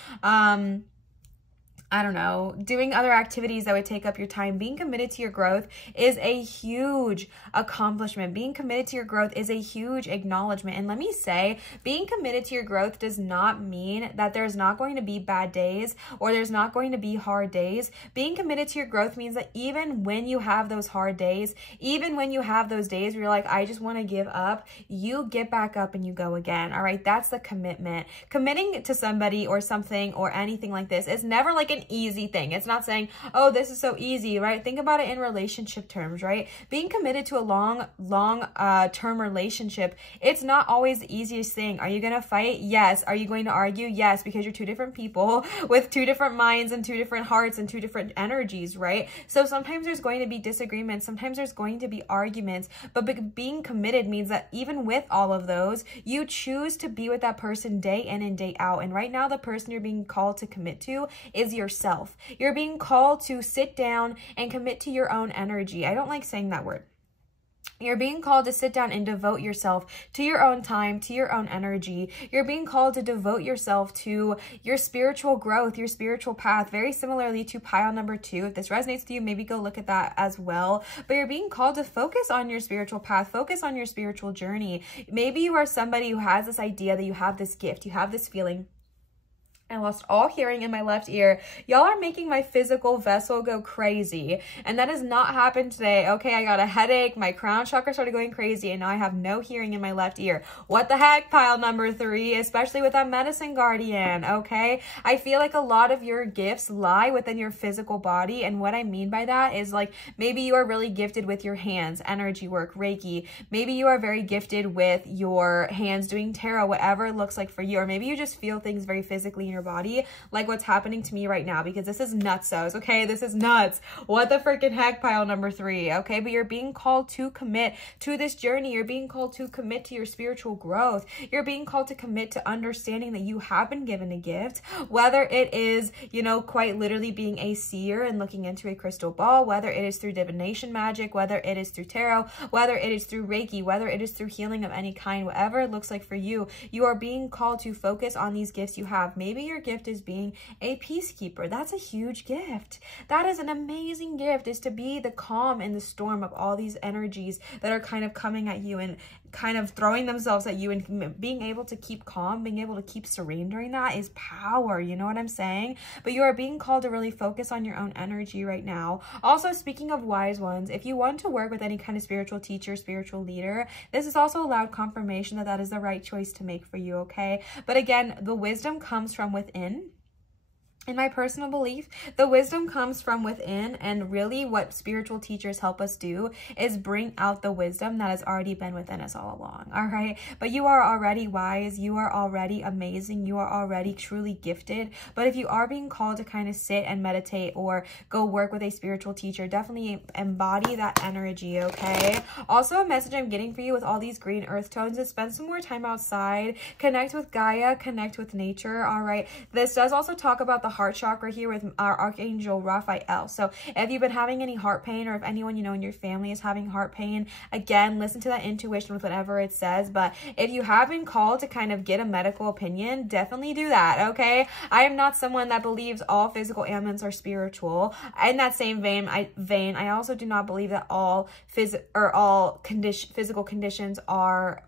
I don't know, doing other activities that would take up your time. Being committed to your growth is a huge accomplishment. Being committed to your growth is a huge acknowledgement. And let me say, being committed to your growth does not mean that there's not going to be bad days or there's not going to be hard days. Being committed to your growth means that even when you have those hard days, even when you have those days where you're like, I just want to give up, you get back up and you go again. All right, that's the commitment. Committing to somebody or something or anything like this is never like an easy thing. It's not saying, oh, this is so easy, right? Think about it in relationship terms, right? Being committed to a long-term relationship, it's not always the easiest thing. Are you going to fight? Yes. Are you going to argue? Yes, because you're two different people with two different minds and two different hearts and two different energies, right? So sometimes there's going to be disagreements. Sometimes there's going to be arguments, but being committed means that even with all of those, you choose to be with that person day in and day out. And right now, the person you're being called to commit to is yourself. You're being called to sit down and commit to your own energy. I don't like saying that word. You're being called to sit down and devote yourself to your own time, to your own energy. You're being called to devote yourself to your spiritual growth, your spiritual path, very similarly to pile number 2. If this resonates with you, maybe go look at that as well. But you're being called to focus on your spiritual path, focus on your spiritual journey. Maybe you are somebody who has this idea that you have this gift, you have this feeling. I lost all hearing in my left ear. Y'all are making my physical vessel go crazy. And that has not happened today. Okay, I got a headache. My crown chakra started going crazy. And now I have no hearing in my left ear. What the heck, pile number 3? Especially with that medicine guardian, okay? I feel like a lot of your gifts lie within your physical body. And what I mean by that is like, maybe you are really gifted with your hands, energy work, Reiki. Maybe you are very gifted with your hands doing tarot, whatever it looks like for you. Or maybe you just feel things very physically in your body, like what's happening to me right now, because this is nutsos, okay? This is nuts. What the freaking heck, pile number 3, okay? But you're being called to commit to this journey. You're being called to commit to your spiritual growth. You're being called to commit to understanding that you have been given a gift, whether it is, you know, quite literally being a seer and looking into a crystal ball, whether it is through divination magic, whether it is through tarot, whether it is through Reiki, whether it is through healing of any kind, whatever it looks like for you, you are being called to focus on these gifts you have. Maybe your gift is being a peacekeeper. That's a huge gift. That is an amazing gift, is to be the calm in the storm of all these energies that are kind of coming at you and kind of throwing themselves at you, and being able to keep calm, being able to keep serene during that is power. You know what I'm saying? But you are being called to really focus on your own energy right now. Also, speaking of wise ones, if you want to work with any kind of spiritual teacher, spiritual leader, this is also a loud confirmation that that is the right choice to make for you, okay? But again, the wisdom comes from within. In my personal belief, the wisdom comes from within, and really what spiritual teachers help us do is bring out the wisdom that has already been within us all along, all right? But you are already wise, you are already amazing, you are already truly gifted. But if you are being called to kind of sit and meditate or go work with a spiritual teacher, definitely embody that energy, okay? Also, a message I'm getting for you with all these green earth tones is spend some more time outside, connect with Gaia, connect with nature, all right? This does also talk about the heart chakra here with our Archangel Raphael. So if you've been having any heart pain, or if anyone you know in your family is having heart pain, again, listen to that intuition with whatever it says. But if you have been called to kind of get a medical opinion, definitely do that, okay? I am not someone that believes all physical ailments are spiritual. In that same vein, I also do not believe that all physical conditions are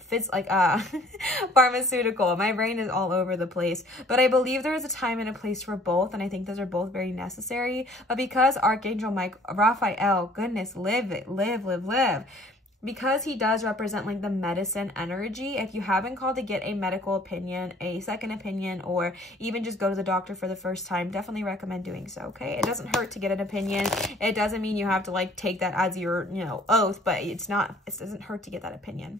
pharmaceutical. My brain is all over the place, but I believe there is a time and a place for both, and I think those are both very necessary. But because Archangel Raphael, goodness, live, because he does represent like the medicine energy, if you haven't called to get a medical opinion, a second opinion, or even just go to the doctor for the first time, definitely recommend doing so, okay? It doesn't hurt to get an opinion. It doesn't mean you have to like take that as your, you know, oath, but it doesn't hurt to get that opinion.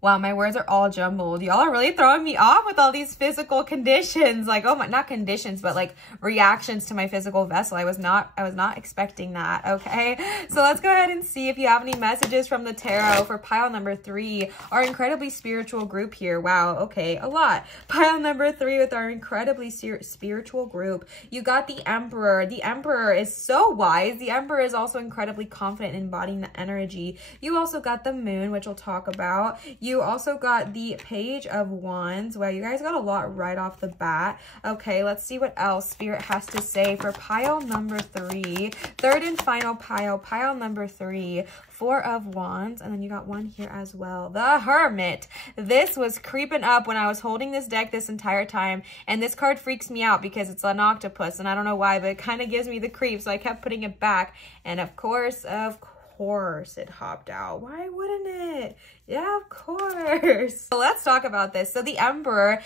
Wow, my words are all jumbled. Y'all are really throwing me off with all these physical conditions. Like, oh my, not conditions, but like reactions to my physical vessel. I was not expecting that, okay? So let's go ahead and see if you have any messages from the tarot for pile number 3, our incredibly spiritual group here. Wow, okay, a lot. Pile number 3 with our incredibly spiritual group. You got the Emperor. The Emperor is so wise. The Emperor is also incredibly confident in embodying the energy. You also got the Moon, which we'll talk about. You also got the Page of Wands. Wow, you guys got a lot right off the bat. Okay, let's see what else Spirit has to say for pile number 3. Third and final pile number 3. 4 of Wands, and then you got one here as well. The Hermit. This was creeping up when I was holding this deck this entire time, and this card freaks me out because it's an octopus, and I don't know why, but it kind of gives me the creeps, so I kept putting it back, and of course, it hopped out. Why wouldn't it? Yeah, of course. So let's talk about this. So the Emperor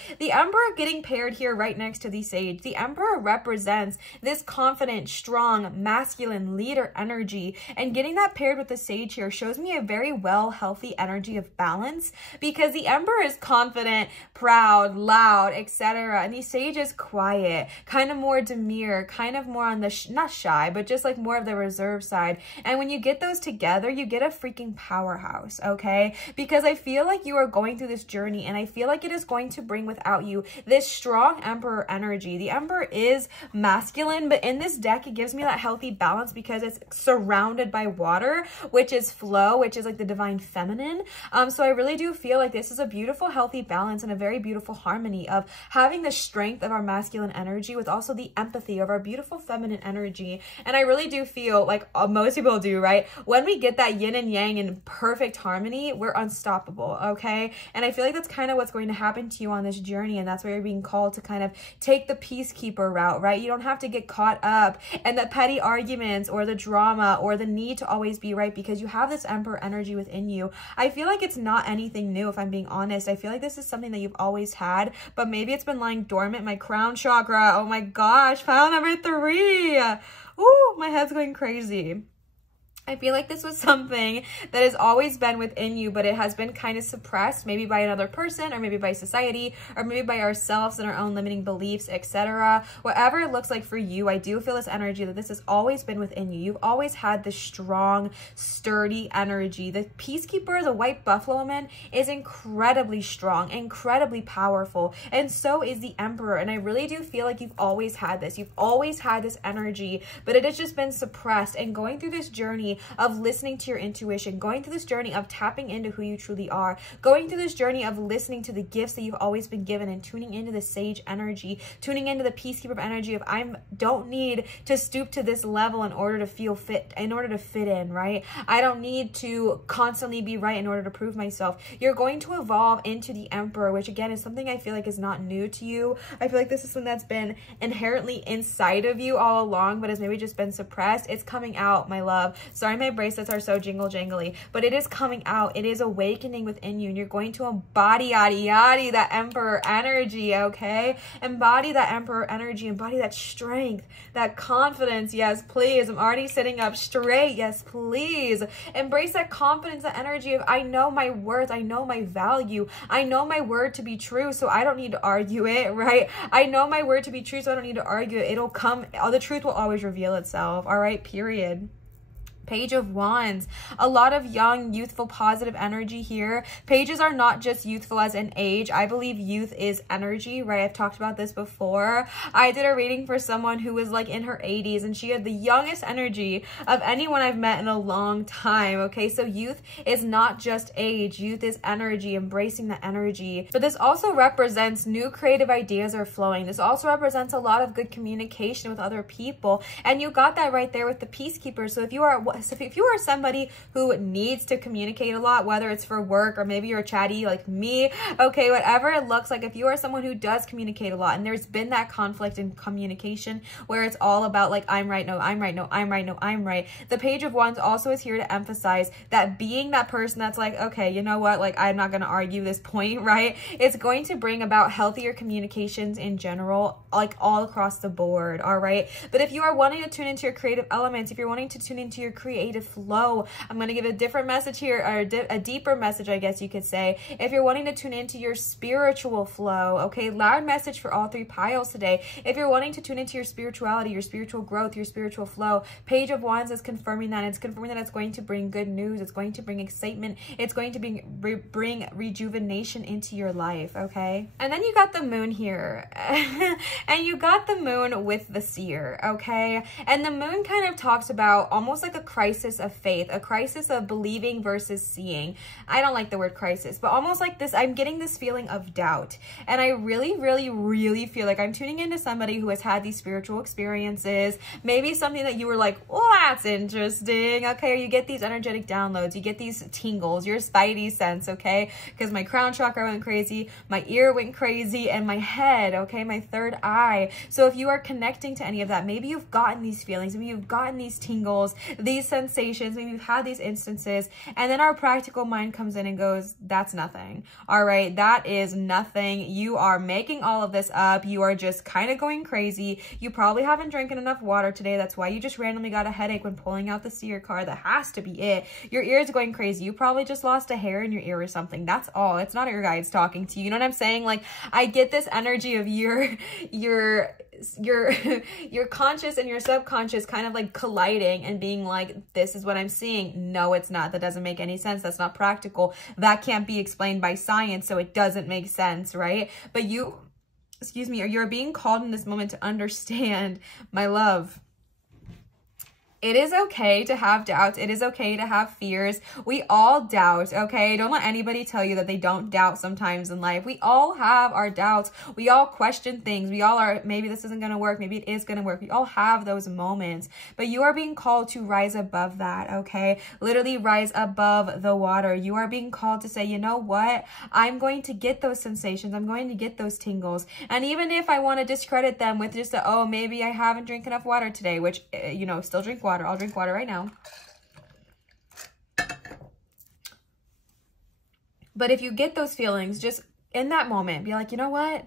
getting paired here right next to the Sage. The Emperor represents this confident, strong, masculine leader energy, and getting that paired with the Sage here shows me a very well, healthy energy of balance, because the Emperor is confident, proud, loud, etc. And the Sage is quiet, kind of more demure, kind of more on the, not shy, but just like more of the reserved side. And when you get those together, you get a freaking powerhouse, okay? Because I feel like you are going through this journey, and I feel like it is going to bring without you this strong Emperor energy. The Emperor is masculine, but in this deck, it gives me that healthy balance because it's surrounded by water, which is flow, which is like the divine feminine. So I really do feel like this is a beautiful, healthy balance and a very beautiful harmony of having the strength of our masculine energy with also the empathy of our beautiful feminine energy. And I really do feel like most people do, right? When we get that yin and yang in perfect harmony, we're unstoppable, okay? And I feel like that's kind of what's going to happen to you on this journey, and that's why you're being called to kind of take the peacekeeper route, right? You don't have to get caught up in the petty arguments or the drama or the need to always be right, because you have this Emperor energy within you. I feel like it's not anything new, if I'm being honest. I feel like this is something that you've always had, but maybe it's been lying dormant. My crown chakra, oh my gosh, pile number 3. Ooh, my head's going crazy. I feel like this was something that has always been within you, but it has been kind of suppressed, maybe by another person, or maybe by society, or maybe by ourselves and our own limiting beliefs, etc. Whatever it looks like for you, I do feel this energy that this has always been within you. You've always had this strong, sturdy energy. The Peacekeeper, the White Buffalo Man, is incredibly strong, incredibly powerful, and so is the Emperor. And I really do feel like you've always had this. You've always had this energy, but it has just been suppressed. And going through this journey of listening to your intuition, going through this journey of tapping into who you truly are, going through this journey of listening to the gifts that you've always been given, and tuning into the Sage energy, tuning into the Peacekeeper energy of don't need to stoop to this level in order to feel fit, in order to fit in, right? I don't need to constantly be right in order to prove myself. You're going to evolve into the Emperor, which again is something I feel like is not new to you. I feel like this is something that's been inherently inside of you all along, but has maybe just been suppressed. It's coming out, my love. Sorry, my bracelets are so jingle jangly, but it is coming out. It is awakening within you, and you're going to embody that Emperor energy, okay? Embody that Emperor energy, embody that strength, that confidence. Yes, please. I'm already sitting up straight. Yes, please. Embrace that confidence, that energy of I know my worth, I know my value, I know my word to be true, so I don't need to argue it, right? I know my word to be true, so I don't need to argue it. It'll come, the truth will always reveal itself, all right? Period. Page of Wands, a lot of young, youthful, positive energy here. Pages are not just youthful as in age. I believe youth is energy, right? I've talked about this before. I did a reading for someone who was like in her 80s, and she had the youngest energy of anyone I've met in a long time, okay? So youth is not just age. Youth is energy, embracing the energy. But this also represents new creative ideas are flowing. This also represents a lot of good communication with other people, and you got that right there with the Peacekeeper. So if you are somebody who needs to communicate a lot, whether it's for work or maybe you're chatty like me, okay, whatever it looks like, if you are someone who does communicate a lot and there's been that conflict in communication where it's all about like, I'm right, no, I'm right, no, I'm right, no, I'm right. The Page of Wands also is here to emphasize that being that person that's like, okay, you know what, like I'm not going to argue this point, right? It's going to bring about healthier communications in general, like all across the board, all right? But if you are wanting to tune into your creative elements, if you're wanting to tune into your creative flow. I'm going to give a different message here, or a deeper message, I guess you could say. If you're wanting to tune into your spiritual flow, okay, loud message for all 3 piles today. If you're wanting to tune into your spirituality, your spiritual growth, your spiritual flow, Page of Wands is confirming that. It's confirming that it's going to bring good news. It's going to bring excitement. It's going to bring rejuvenation into your life, okay? And then you got the moon here. And you got the moon with the seer, okay? And the moon kind of talks about almost like a crisis of faith, a crisis of believing versus seeing. I don't like the word crisis, but almost like this, I'm getting this feeling of doubt. And I really, really, really feel like I'm tuning into somebody who has had these spiritual experiences, maybe something that you were like, well, that's interesting, okay? Or you get these energetic downloads, you get these tingles, your spidey sense, okay? Because my crown chakra went crazy, my ear went crazy, and my head, okay, my third eye. So if you are connecting to any of that, maybe you've gotten these feelings, maybe you've gotten these tingles, these sensations, maybe you've had these instances, and then our practical mind comes in and goes, that's nothing. All right, that is nothing. You are making all of this up. You are just kind of going crazy. You probably haven't drinking enough water today. That's why you just randomly got a headache when pulling out the seer card. That has to be it. Your ear's going crazy. You probably just lost a hair in your ear or something. That's all. It's not your guides talking to you. You know what I'm saying? Like, I get this energy of your conscious and your subconscious kind of like colliding and being like, this is what I'm seeing. No, it's not. That doesn't make any sense. That's not practical. That can't be explained by science, so it doesn't make sense, right? But you, excuse me, or you're being called in this moment to understand, my love. It is okay to have doubts. It is okay to have fears. We all doubt, okay? Don't let anybody tell you that they don't doubt sometimes in life. We all have our doubts. We all question things. We all are, maybe this isn't going to work. Maybe it is going to work. We all have those moments. But you are being called to rise above that, okay? Literally rise above the water. You are being called to say, you know what? I'm going to get those sensations. I'm going to get those tingles. And even if I want to discredit them with just a, oh, maybe I haven't drank enough water today, which, you know, still drink water. I'll drink water right now. But if you get those feelings, just in that moment, be like, you know what?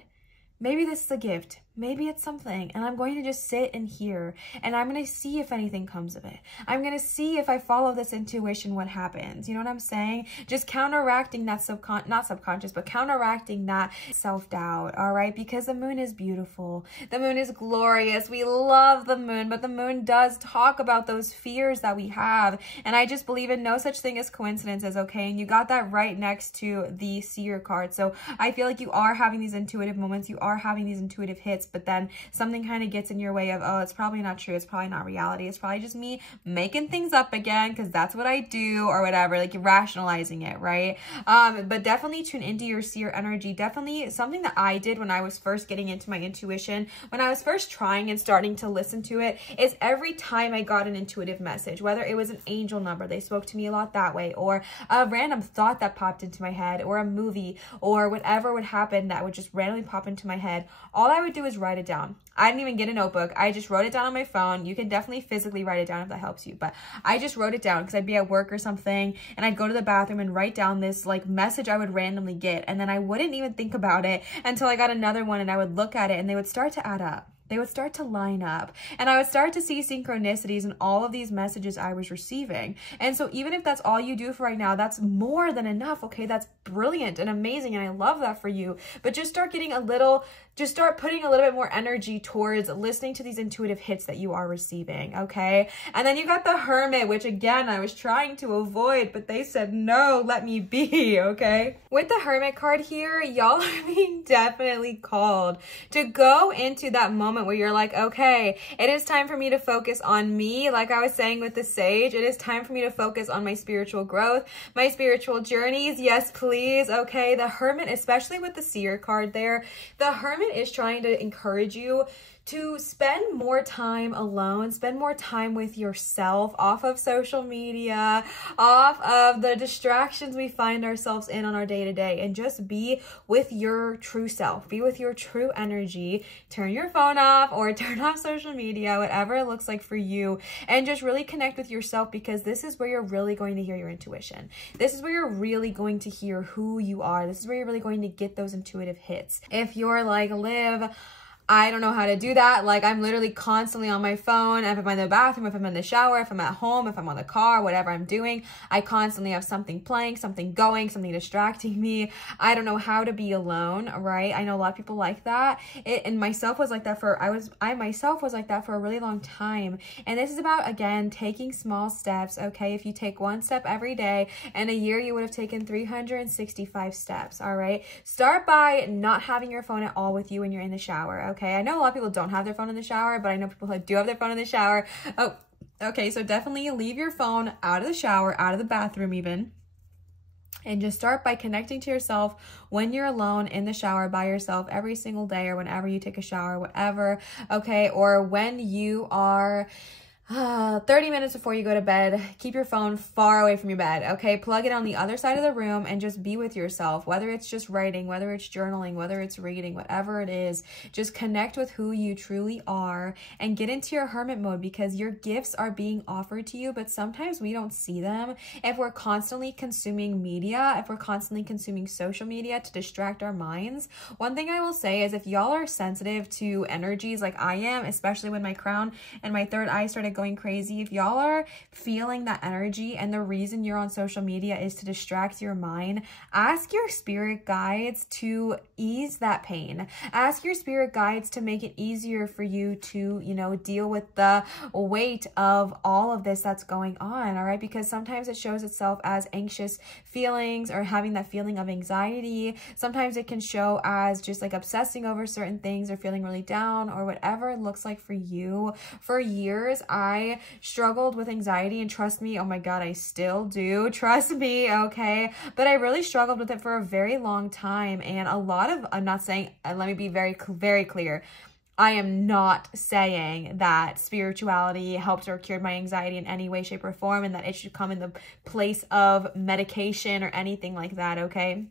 Maybe this is a gift. Maybe it's something, and I'm going to just sit and hear, and I'm going to see if anything comes of it. I'm going to see if I follow this intuition, what happens. You know what I'm saying? Just counteracting that not subconscious, but counteracting that self-doubt, all right? Because the moon is beautiful. The moon is glorious. We love the moon, but the moon does talk about those fears that we have, and I just believe in no such thing as coincidences, okay? And you got that right next to the seer card. So I feel like you are having these intuitive moments. You are having these intuitive hits, but then something kind of gets in your way of, oh, it's probably not true. It's probably not reality. It's probably just me making things up again because that's what I do or whatever, like you're rationalizing it, right? But definitely tune into your seer energy. Definitely something that I did when I was first getting into my intuition, when I was first trying and starting to listen to it, is every time I got an intuitive message, whether it was an angel number, they spoke to me a lot that way, or a random thought that popped into my head, or a movie, or whatever would happen that would just randomly pop into my head, all I would do is write it down. I didn't even get a notebook. I just wrote it down on my phone. You can definitely physically write it down if that helps you. But I just wrote it down because I'd be at work or something and I'd go to the bathroom and write down this like message I would randomly get. And then I wouldn't even think about it until I got another one and I would look at it and they would start to add up. They would start to line up and I would start to see synchronicities in all of these messages I was receiving. And so even if that's all you do for right now, that's more than enough. Okay, that's brilliant and amazing. And I love that for you. But just start getting just start putting a little bit more energy towards listening to these intuitive hits that you are receiving. Okay. And then you got the Hermit, which again, I was trying to avoid, but they said, no, let me be. Okay. With the Hermit card here, y'all are being definitely called to go into that moment where you're like, okay, it is time for me to focus on me. Like I was saying with the Sage, it is time for me to focus on my spiritual growth, my spiritual journeys. Yes, please. Okay. The Hermit, especially with the Seer card there, the Hermit is trying to encourage you to spend more time alone, spend more time with yourself, off of social media, off of the distractions we find ourselves in on our day-to-day, and just be with your true self, be with your true energy. Turn your phone off or turn off social media, whatever it looks like for you, and just really connect with yourself, because this is where you're really going to hear your intuition. This is where you're really going to hear who you are. This is where you're really going to get those intuitive hits. If you're like, Liv, I don't know how to do that. Like, I'm literally constantly on my phone. If I'm in the bathroom, if I'm in the shower, if I'm at home, if I'm on the car, whatever I'm doing, I constantly have something playing, something going, something distracting me. I don't know how to be alone, right? I know a lot of people like that. And myself was like that for, I myself was like that for a really long time. And this is about, again, taking small steps, okay? If you take one step every day, in a year, you would have taken 365 steps, all right? Start by not having your phone at all with you when you're in the shower, okay? I know a lot of people don't have their phone in the shower, but I know people who do have their phone in the shower. Oh, okay, so definitely leave your phone out of the shower, out of the bathroom even. And just start by connecting to yourself when you're alone in the shower by yourself every single day, or whenever you take a shower, whatever, okay? Or when you are 30 minutes before you go to bed, keep your phone far away from your bed, okay? Plug it on the other side of the room and just be with yourself, whether it's just writing, whether it's journaling, whether it's reading, whatever it is. Just connect with who you truly are and get into your hermit mode, because your gifts are being offered to you, but sometimes we don't see them if we're constantly consuming media, if we're constantly consuming social media to distract our minds. One thing I will say is, if y'all are sensitive to energies like I am, especially when my crown and my third eye started going crazy, if y'all are feeling that energy and the reason you're on social media is to distract your mind, ask your spirit guides to ease that pain. Ask your spirit guides to make it easier for you to, you know, deal with the weight of all of this that's going on, all right? Because sometimes it shows itself as anxious feelings or having that feeling of anxiety. Sometimes it can show as just like obsessing over certain things or feeling really down or whatever it looks like for you. For years, I struggled with anxiety, and trust me, oh my God, I still do. Trust me, okay? But I really struggled with it for a very long time. And a lot of, I'm not saying, let me be very clear. I am not saying that spirituality helped or cured my anxiety in any way, shape, or form, and that it should come in the place of medication or anything like that, okay?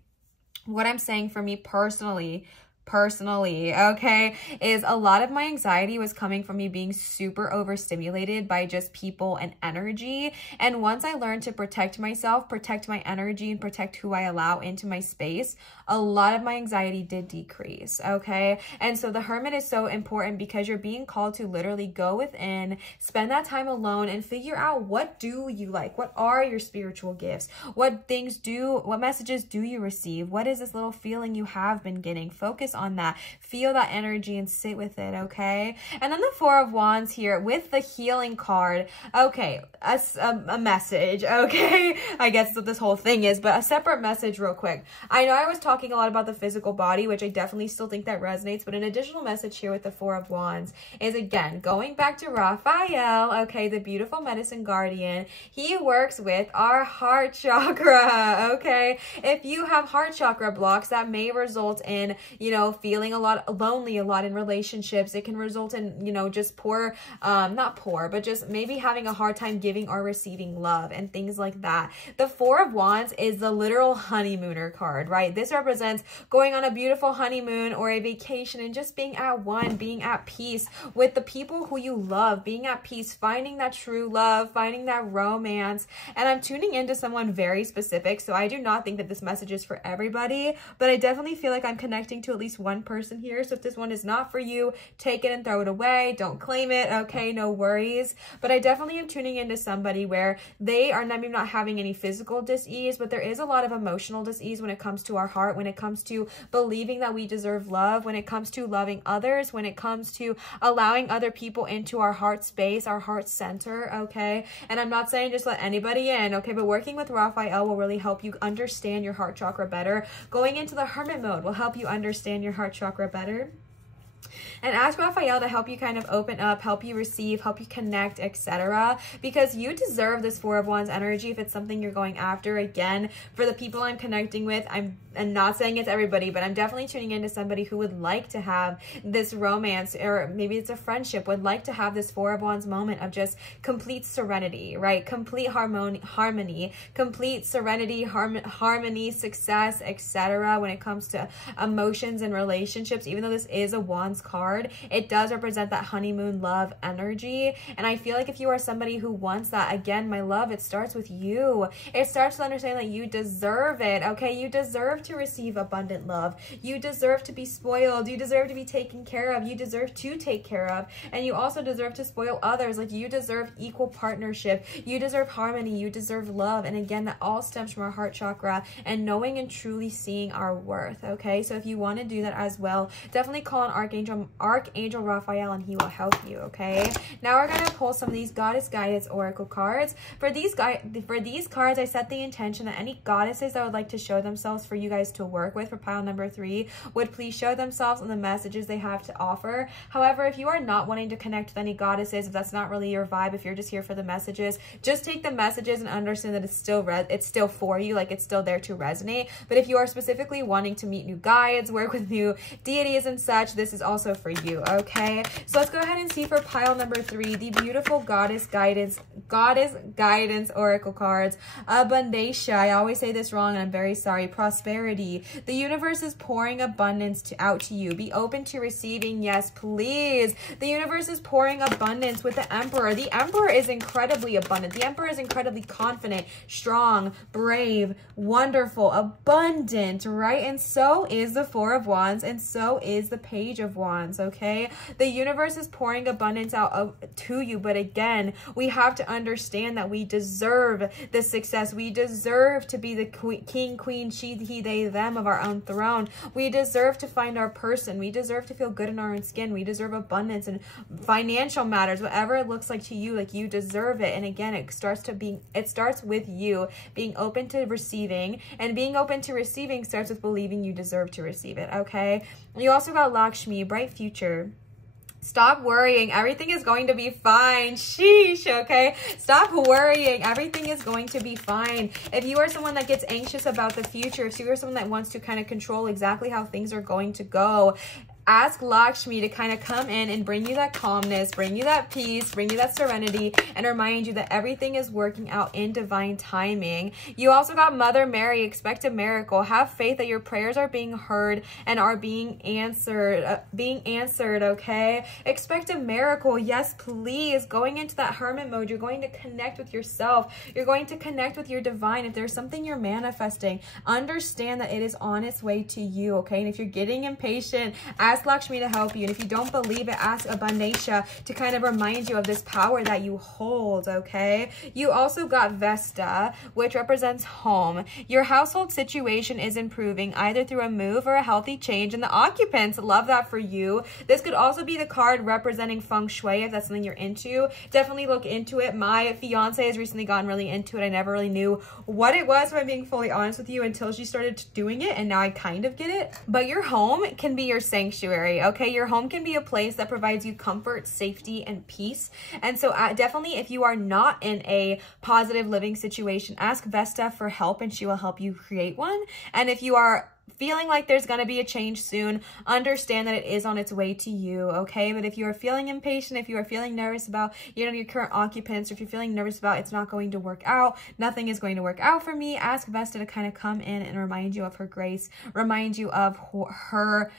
What I'm saying for me personally, okay, is a lot of my anxiety was coming from me being super overstimulated by just people and energy. And once I learned to protect myself, protect my energy, and protect who I allow into my space, a lot of my anxiety did decrease, okay? And so the hermit is so important, because you're being called to literally go within, spend that time alone, and figure out, what do you like? What are your spiritual gifts? What messages do you receive? What is this little feeling you have been getting? Focus on that, feel that energy and sit with it, okay? And then the Four of Wands here with the healing card, okay, a message, okay? I guess that's what this whole thing is, but a separate message real quick. I know I was talking a lot about the physical body, which I definitely still think that resonates, but an additional message here with the Four of Wands is, again, going back to Raphael, okay, the beautiful medicine guardian. He works with our heart chakra, okay? If you have heart chakra blocks, that may result in, you know, feeling lonely a lot in relationships. It can result in, you know, just not poor, but just maybe having a hard time giving or receiving love and things like that. The Four of Wands is the literal honeymooner card, right? This represents going on a beautiful honeymoon or a vacation and just being at one, being at peace with the people who you love, being at peace, finding that true love, finding that romance. And I'm tuning into someone very specific, so I do not think that this message is for everybody, but I definitely feel like I'm connecting to at least one person here. So if this one is not for you, take it and throw it away. Don't claim it, okay? No worries. But I definitely am tuning into somebody where they are maybe not having any physical dis-ease, but there is a lot of emotional dis-ease when it comes to our heart, when it comes to believing that we deserve love, when it comes to loving others, when it comes to allowing other people into our heart space, our heart center, okay? And I'm not saying just let anybody in, okay? But working with Raphael will really help you understand your heart chakra better. Going into the hermit mode will help you understand your heart chakra better. And ask Raphael to help you kind of open up, help you receive, help you connect, etc. Because you deserve this Four of Wands energy if it's something you're going after. Again, for the people I'm connecting with, I'm not saying it's everybody, but I'm definitely tuning into somebody who would like to have this romance, or maybe it's a friendship, would like to have this Four of Wands moment of just complete serenity, right? Complete harmony, complete serenity, harmony, success, etc. when it comes to emotions and relationships. Even though this is a wand Wands card, it does represent that honeymoon love energy. And I feel like if you are somebody who wants that, again, my love, it starts with you. It starts to understand that you deserve it, okay? You deserve to receive abundant love. You deserve to be spoiled. You deserve to be taken care of. You deserve to take care of. And you also deserve to spoil others. Like, you deserve equal partnership. You deserve harmony. You deserve love. And again, that all stems from our heart chakra and knowing and truly seeing our worth, okay? So if you want to do that as well, definitely call on Archangel Raphael and he will help you, okay? Now we're going to pull some of these Goddess Guidance Oracle cards. For these cards, I set the intention that any goddesses that would like to show themselves for you guys to work with for pile number 3 would please show themselves on the messages they have to offer. However, if you are not wanting to connect with any goddesses, if that's not really your vibe, if you're just here for the messages, just take the messages and understand that it's still for you, like it's still there to resonate. But if you are specifically wanting to meet new guides, work with new deities and such, this is also for you, okay? So let's go ahead and see for pile number 3, the beautiful Goddess Guidance Oracle cards. Abundatia, I always say this wrong and I'm very sorry. Prosperity, the universe is pouring abundance out to you. Be open to receiving, yes please. The universe is pouring abundance with the Emperor. The Emperor is incredibly abundant. The Emperor is incredibly confident, strong, brave, wonderful, abundant, right? And so is the Four of Wands, and so is the Page of Wands, okay? The universe is pouring abundance out to you, but again, we have to understand that we deserve the success. We deserve to be the king, queen, she, he, they, them of our own throne. We deserve to find our person. We deserve to feel good in our own skin. We deserve abundance and financial matters, whatever it looks like to you, like you deserve it. And again, it starts with you being open to receiving, and being open to receiving starts with believing you deserve to receive it, okay? You also got Lakshmi, bright future. Stop worrying. Everything is going to be fine. Sheesh, okay? Stop worrying. Everything is going to be fine. If you are someone that gets anxious about the future, if you are someone that wants to kind of control exactly how things are going to go, ask Lakshmi to kind of come in and bring you that calmness, bring you that peace, bring you that serenity, and remind you that everything is working out in divine timing. You also got Mother Mary. Expect a miracle. Have faith that your prayers are being heard and are being answered, okay? Expect a miracle. Yes, please. Going into that hermit mode, you're going to connect with yourself. You're going to connect with your divine. If there's something you're manifesting, understand that it is on its way to you, okay? And if you're getting impatient, ask Lakshmi to help you. And if you don't believe it, ask Abundatia to kind of remind you of this power that you hold, okay? You also got Vesta, which represents home. Your household situation is improving either through a move or a healthy change, and the occupants love that for you. This could also be the card representing feng shui if that's something you're into. Definitely look into it. My fiance has recently gotten really into it. I never really knew what it was, if I'm being fully honest with you, until she started doing it, and now I kind of get it. But your home can be your sanctuary. Okay, your home can be a place that provides you comfort, safety, and peace. And so definitely, if you are not in a positive living situation, ask Vesta for help and she will help you create one. And if you are feeling like there's going to be a change soon, understand that it is on its way to you, okay? But if you are feeling impatient, if you are feeling nervous about, your current occupants, or if you're feeling nervous about it's not going to work out, nothing is going to work out for me, ask Vesta to kind of come in and remind you of her grace, remind you of her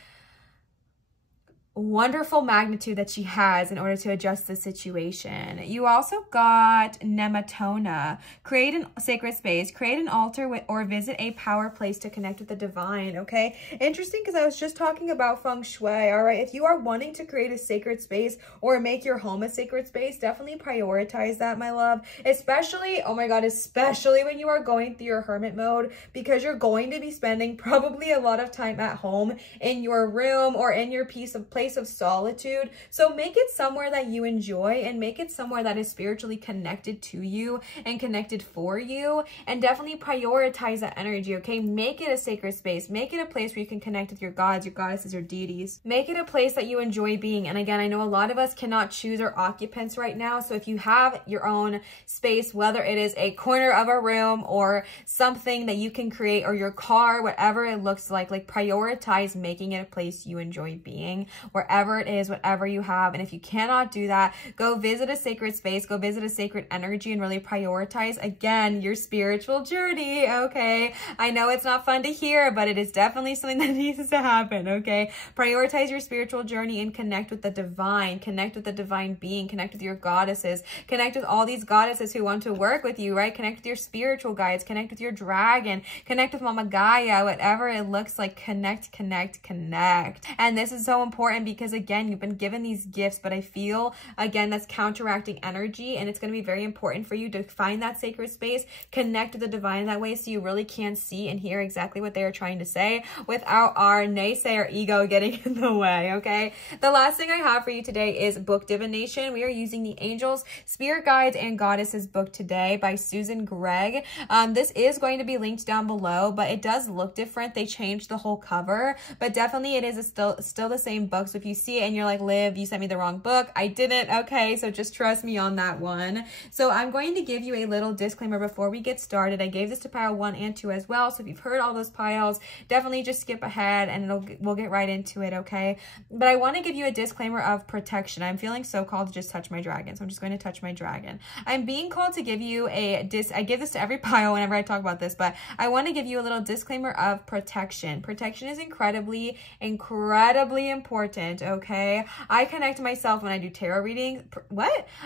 wonderful magnitude that she has in order to adjust the situation. You also got Nematona. Create a sacred space, create an altar or visit a power place to connect with the divine, okay? Interesting, because I was just talking about feng shui, all right? If you are wanting to create a sacred space or make your home a sacred space, definitely prioritize that, my love. Especially, oh my God, especially when you are going through your hermit mode, because you're going to be spending probably a lot of time at home in your room or in your place of solitude. So make it somewhere that you enjoy, and make it somewhere that is spiritually connected to you and connected for you, and definitely prioritize that energy, okay? Make it a sacred space. Make it a place where you can connect with your gods, your goddesses, your deities. Make it a place that you enjoy being. And again, I know a lot of us cannot choose our occupants right now, so if you have your own space, whether it is a corner of a room or something that you can create, or your car, whatever it looks like prioritize making it a place you enjoy being, wherever it is, whatever you have. And if you cannot do that, go visit a sacred space, go visit a sacred energy, and really prioritize, again, your spiritual journey, okay? I know it's not fun to hear, but it is definitely something that needs to happen, okay? Prioritize your spiritual journey and connect with the divine, connect with the divine being, connect with your goddesses, connect with all these goddesses who want to work with you, right? Connect with your spiritual guides, connect with your dragon, connect with Mama Gaia, whatever it looks like, connect, connect, connect. And this is so important because, again, you've been given these gifts, but I feel, again, that's counteracting energy, and it's going to be very important for you to find that sacred space, connect with the divine that way, so you really can see and hear exactly what they are trying to say without our naysayer ego getting in the way, okay? The last thing I have for you today is book divination. We are using the Angels, Spirit Guides, and Goddesses book today by Susan Gregg. This is going to be linked down below, but it does look different. They changed the whole cover, but definitely it is still the same book. So if you see it and you're like, Liv, you sent me the wrong book, I didn't, okay? So just trust me on that one. So I'm going to give you a little disclaimer before we get started. I gave this to pile 1 and 2 as well. So if you've heard all those piles, definitely just skip ahead and we'll get right into it, okay? But I want to give you a disclaimer of protection. I'm feeling so called to just touch my dragon. So I'm just going to touch my dragon. I'm being called to give you I give this to every pile whenever I talk about this, but I want to give you a little disclaimer of protection. Protection is incredibly important, okay? I connect myself when I do tarot readings.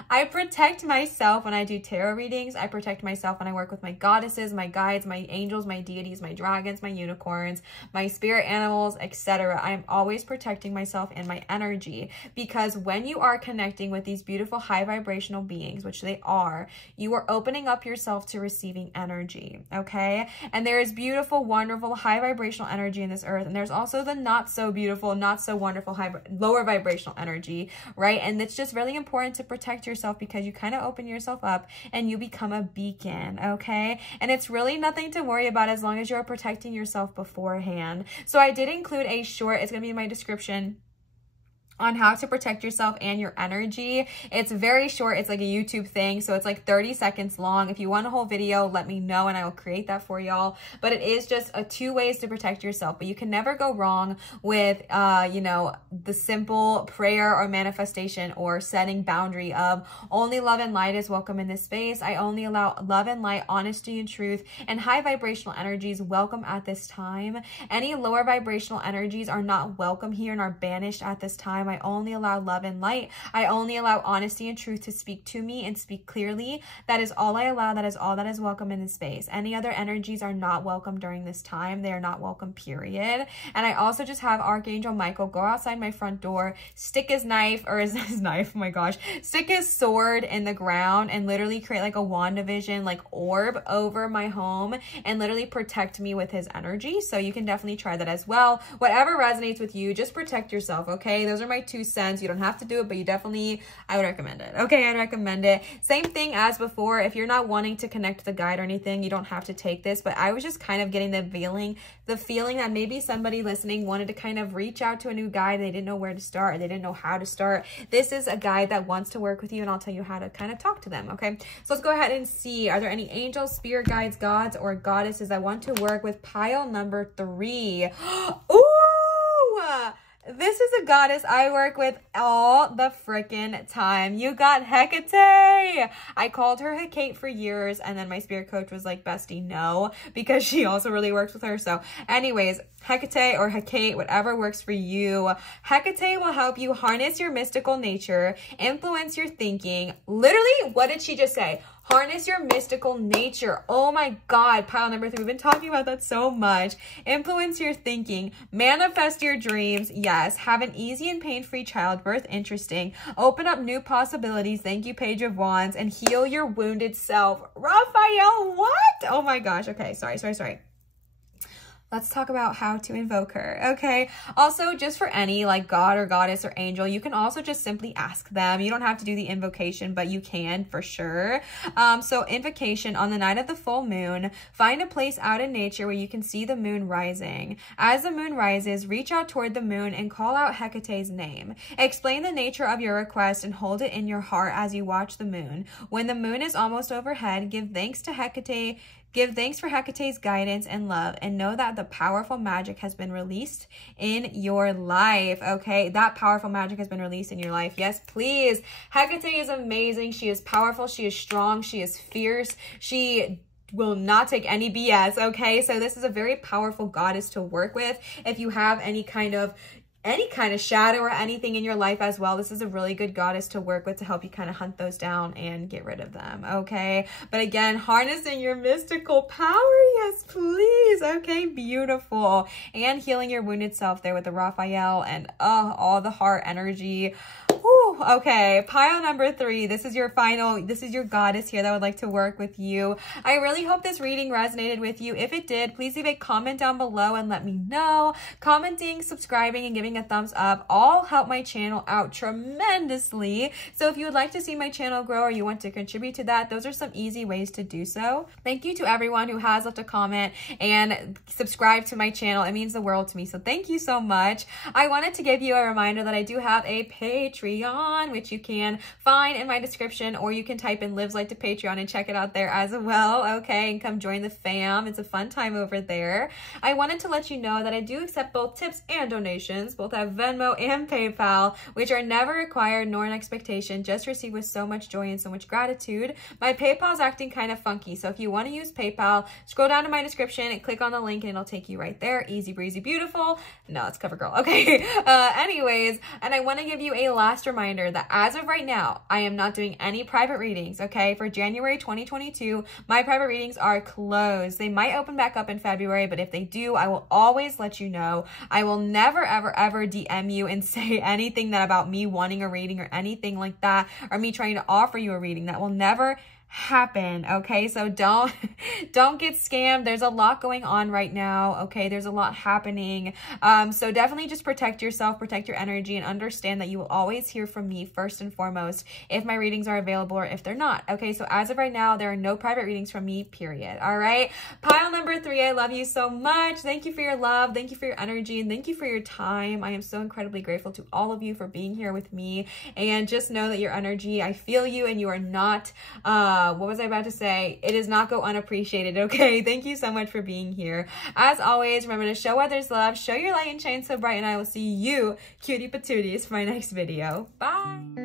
I protect myself when I do tarot readings. I protect myself when I work with my goddesses, my guides, my angels, my deities, my dragons, my unicorns, my spirit animals, etc. I'm always protecting myself and my energy, because when you are connecting with these beautiful high vibrational beings, which they are, you are opening up yourself to receiving energy, okay? And there is beautiful, wonderful, high vibrational energy in this earth, and there's also the not so beautiful, not so wonderful, lower vibrational energy, right? And it's just really important to protect yourself, because you kind of open yourself up and you become a beacon, okay? And it's really nothing to worry about as long as you're protecting yourself beforehand. So I did include a short, it's going to be in my description, on how to protect yourself and your energy. It's very short. It's like a YouTube thing, so it's like 30 seconds long. If you want a whole video, let me know and I will create that for y'all. But it is just 2 ways to protect yourself. But you can never go wrong with you know, the simple prayer or manifestation or setting boundary of only love and light is welcome in this space. I only allow love and light, honesty and truth, and high vibrational energies welcome at this time. Any lower vibrational energies are not welcome here and are banished at this time. I only allow love and light. I only allow honesty and truth to speak to me and speak clearly. That is all I allow. That is all that is welcome in this space. Any other energies are not welcome during this time. They are not welcome, period. And I also just have Archangel Michael go outside my front door, stick his knife, or his knife, oh my gosh, stick his sword in the ground and literally create like a WandaVision, like orb over my home and literally protect me with his energy. So you can definitely try that as well. Whatever resonates with you, just protect yourself, okay? Those are my 2 cents. You don't have to do it, but you definitely, I would recommend it. Okay, I'd recommend it. Same thing as before. If you're not wanting to connect with a guide or anything, you don't have to take this, but I was just kind of getting the feeling that maybe somebody listening wanted to kind of reach out to a new guide. They didn't know where to start, or they didn't know how to start. This is a guide that wants to work with you, and I'll tell you how to kind of talk to them, okay? So let's go ahead and see, are there any angels, spirit guides, gods, or goddesses that want to work with pile number 3? Ooh! This is a goddess I work with all the freaking time. You got Hecate. I called her Hecate for years, and then my spirit coach was like, bestie, no, because she also really works with her. So anyways, Hecate or Hecate, whatever works for you. Hecate will help you harness your mystical nature, influence your thinking. Literally, what did she just say? Harness your mystical nature. Oh my God, pile number 3. We've been talking about that so much. Influence your thinking. Manifest your dreams. Yes. Have an easy and pain-free childbirth. Interesting. Open up new possibilities. Thank you, Page of Wands. And heal your wounded self. Raphael, what? Oh my gosh. Okay, sorry. Let's talk about how to invoke her, okay? Also, just for any like god or goddess or angel, you can also just simply ask them. You don't have to do the invocation, but you can for sure. So invocation: on the night of the full moon, find a place out in nature where you can see the moon rising. As the moon rises, reach out toward the moon and call out Hecate's name. Explain the nature of your request and hold it in your heart as you watch the moon. When the moon is almost overhead, give thanks to Hecate Give thanks for Hecate's guidance and love, and know that the powerful magic has been released in your life, okay? That powerful magic has been released in your life. Yes, please. Hecate is amazing. She is powerful. She is strong. She is fierce. She will not take any BS, okay? So this is a very powerful goddess to work with. If you have any kind of shadow or anything in your life as well, this is a really good goddess to work with to help you kind of hunt those down and get rid of them, okay? But again, harnessing your mystical power, yes, please, okay? Beautiful. And healing your wounded self there with the Raphael and all the heart energy. Whew, okay, pile number 3. This is your goddess here that would like to work with you. I really hope this reading resonated with you. If it did, please leave a comment down below and let me know. Commenting, subscribing, and giving a thumbs up all help my channel out tremendously. So if you would like to see my channel grow or you want to contribute to that, those are some easy ways to do so. Thank you to everyone who has left a comment and subscribed to my channel. It means the world to me. So thank you so much. I wanted to give you a reminder that I do have a Patreon, which you can find in my description, or you can type in Liv's Light to Patreon and check it out there as well, okay? And come join the fam. It's a fun time over there. I wanted to let you know that I do accept both tips and donations. Both have Venmo and PayPal, which are never required nor an expectation, just received with so much joy and so much gratitude. My PayPal is acting kind of funky, so if you want to use PayPal, scroll down to my description and click on the link and it'll take you right there. Easy breezy beautiful. No, it's CoverGirl. Okay. Anyways, and I want to give you a last reminder that as of right now, I am not doing any private readings, okay? For January 2022, my private readings are closed. They might open back up in February, but if they do, I will always let you know. I will never, ever DM you and say anything that about me wanting a reading or anything like that, or me trying to offer you a reading. That will never happen, okay? So don't get scammed. There's a lot going on right now, okay? There's a lot happening. So definitely just protect yourself, protect your energy, and understand that you will always hear from me first and foremost if my readings are available or if they're not, okay? So as of right now, there are no private readings from me, period, all right? Pile number 3, I love you so much. Thank you for your love. Thank you for your energy, and thank you for your time. I am so incredibly grateful to all of you for being here with me, and just know that your energy, I feel you, and you are not, what was I about to say? It does not go unappreciated, okay? Thank you so much for being here. As always, remember to show others love, show your light and shine so bright, and I will see you, cutie patooties, for my next video. Bye!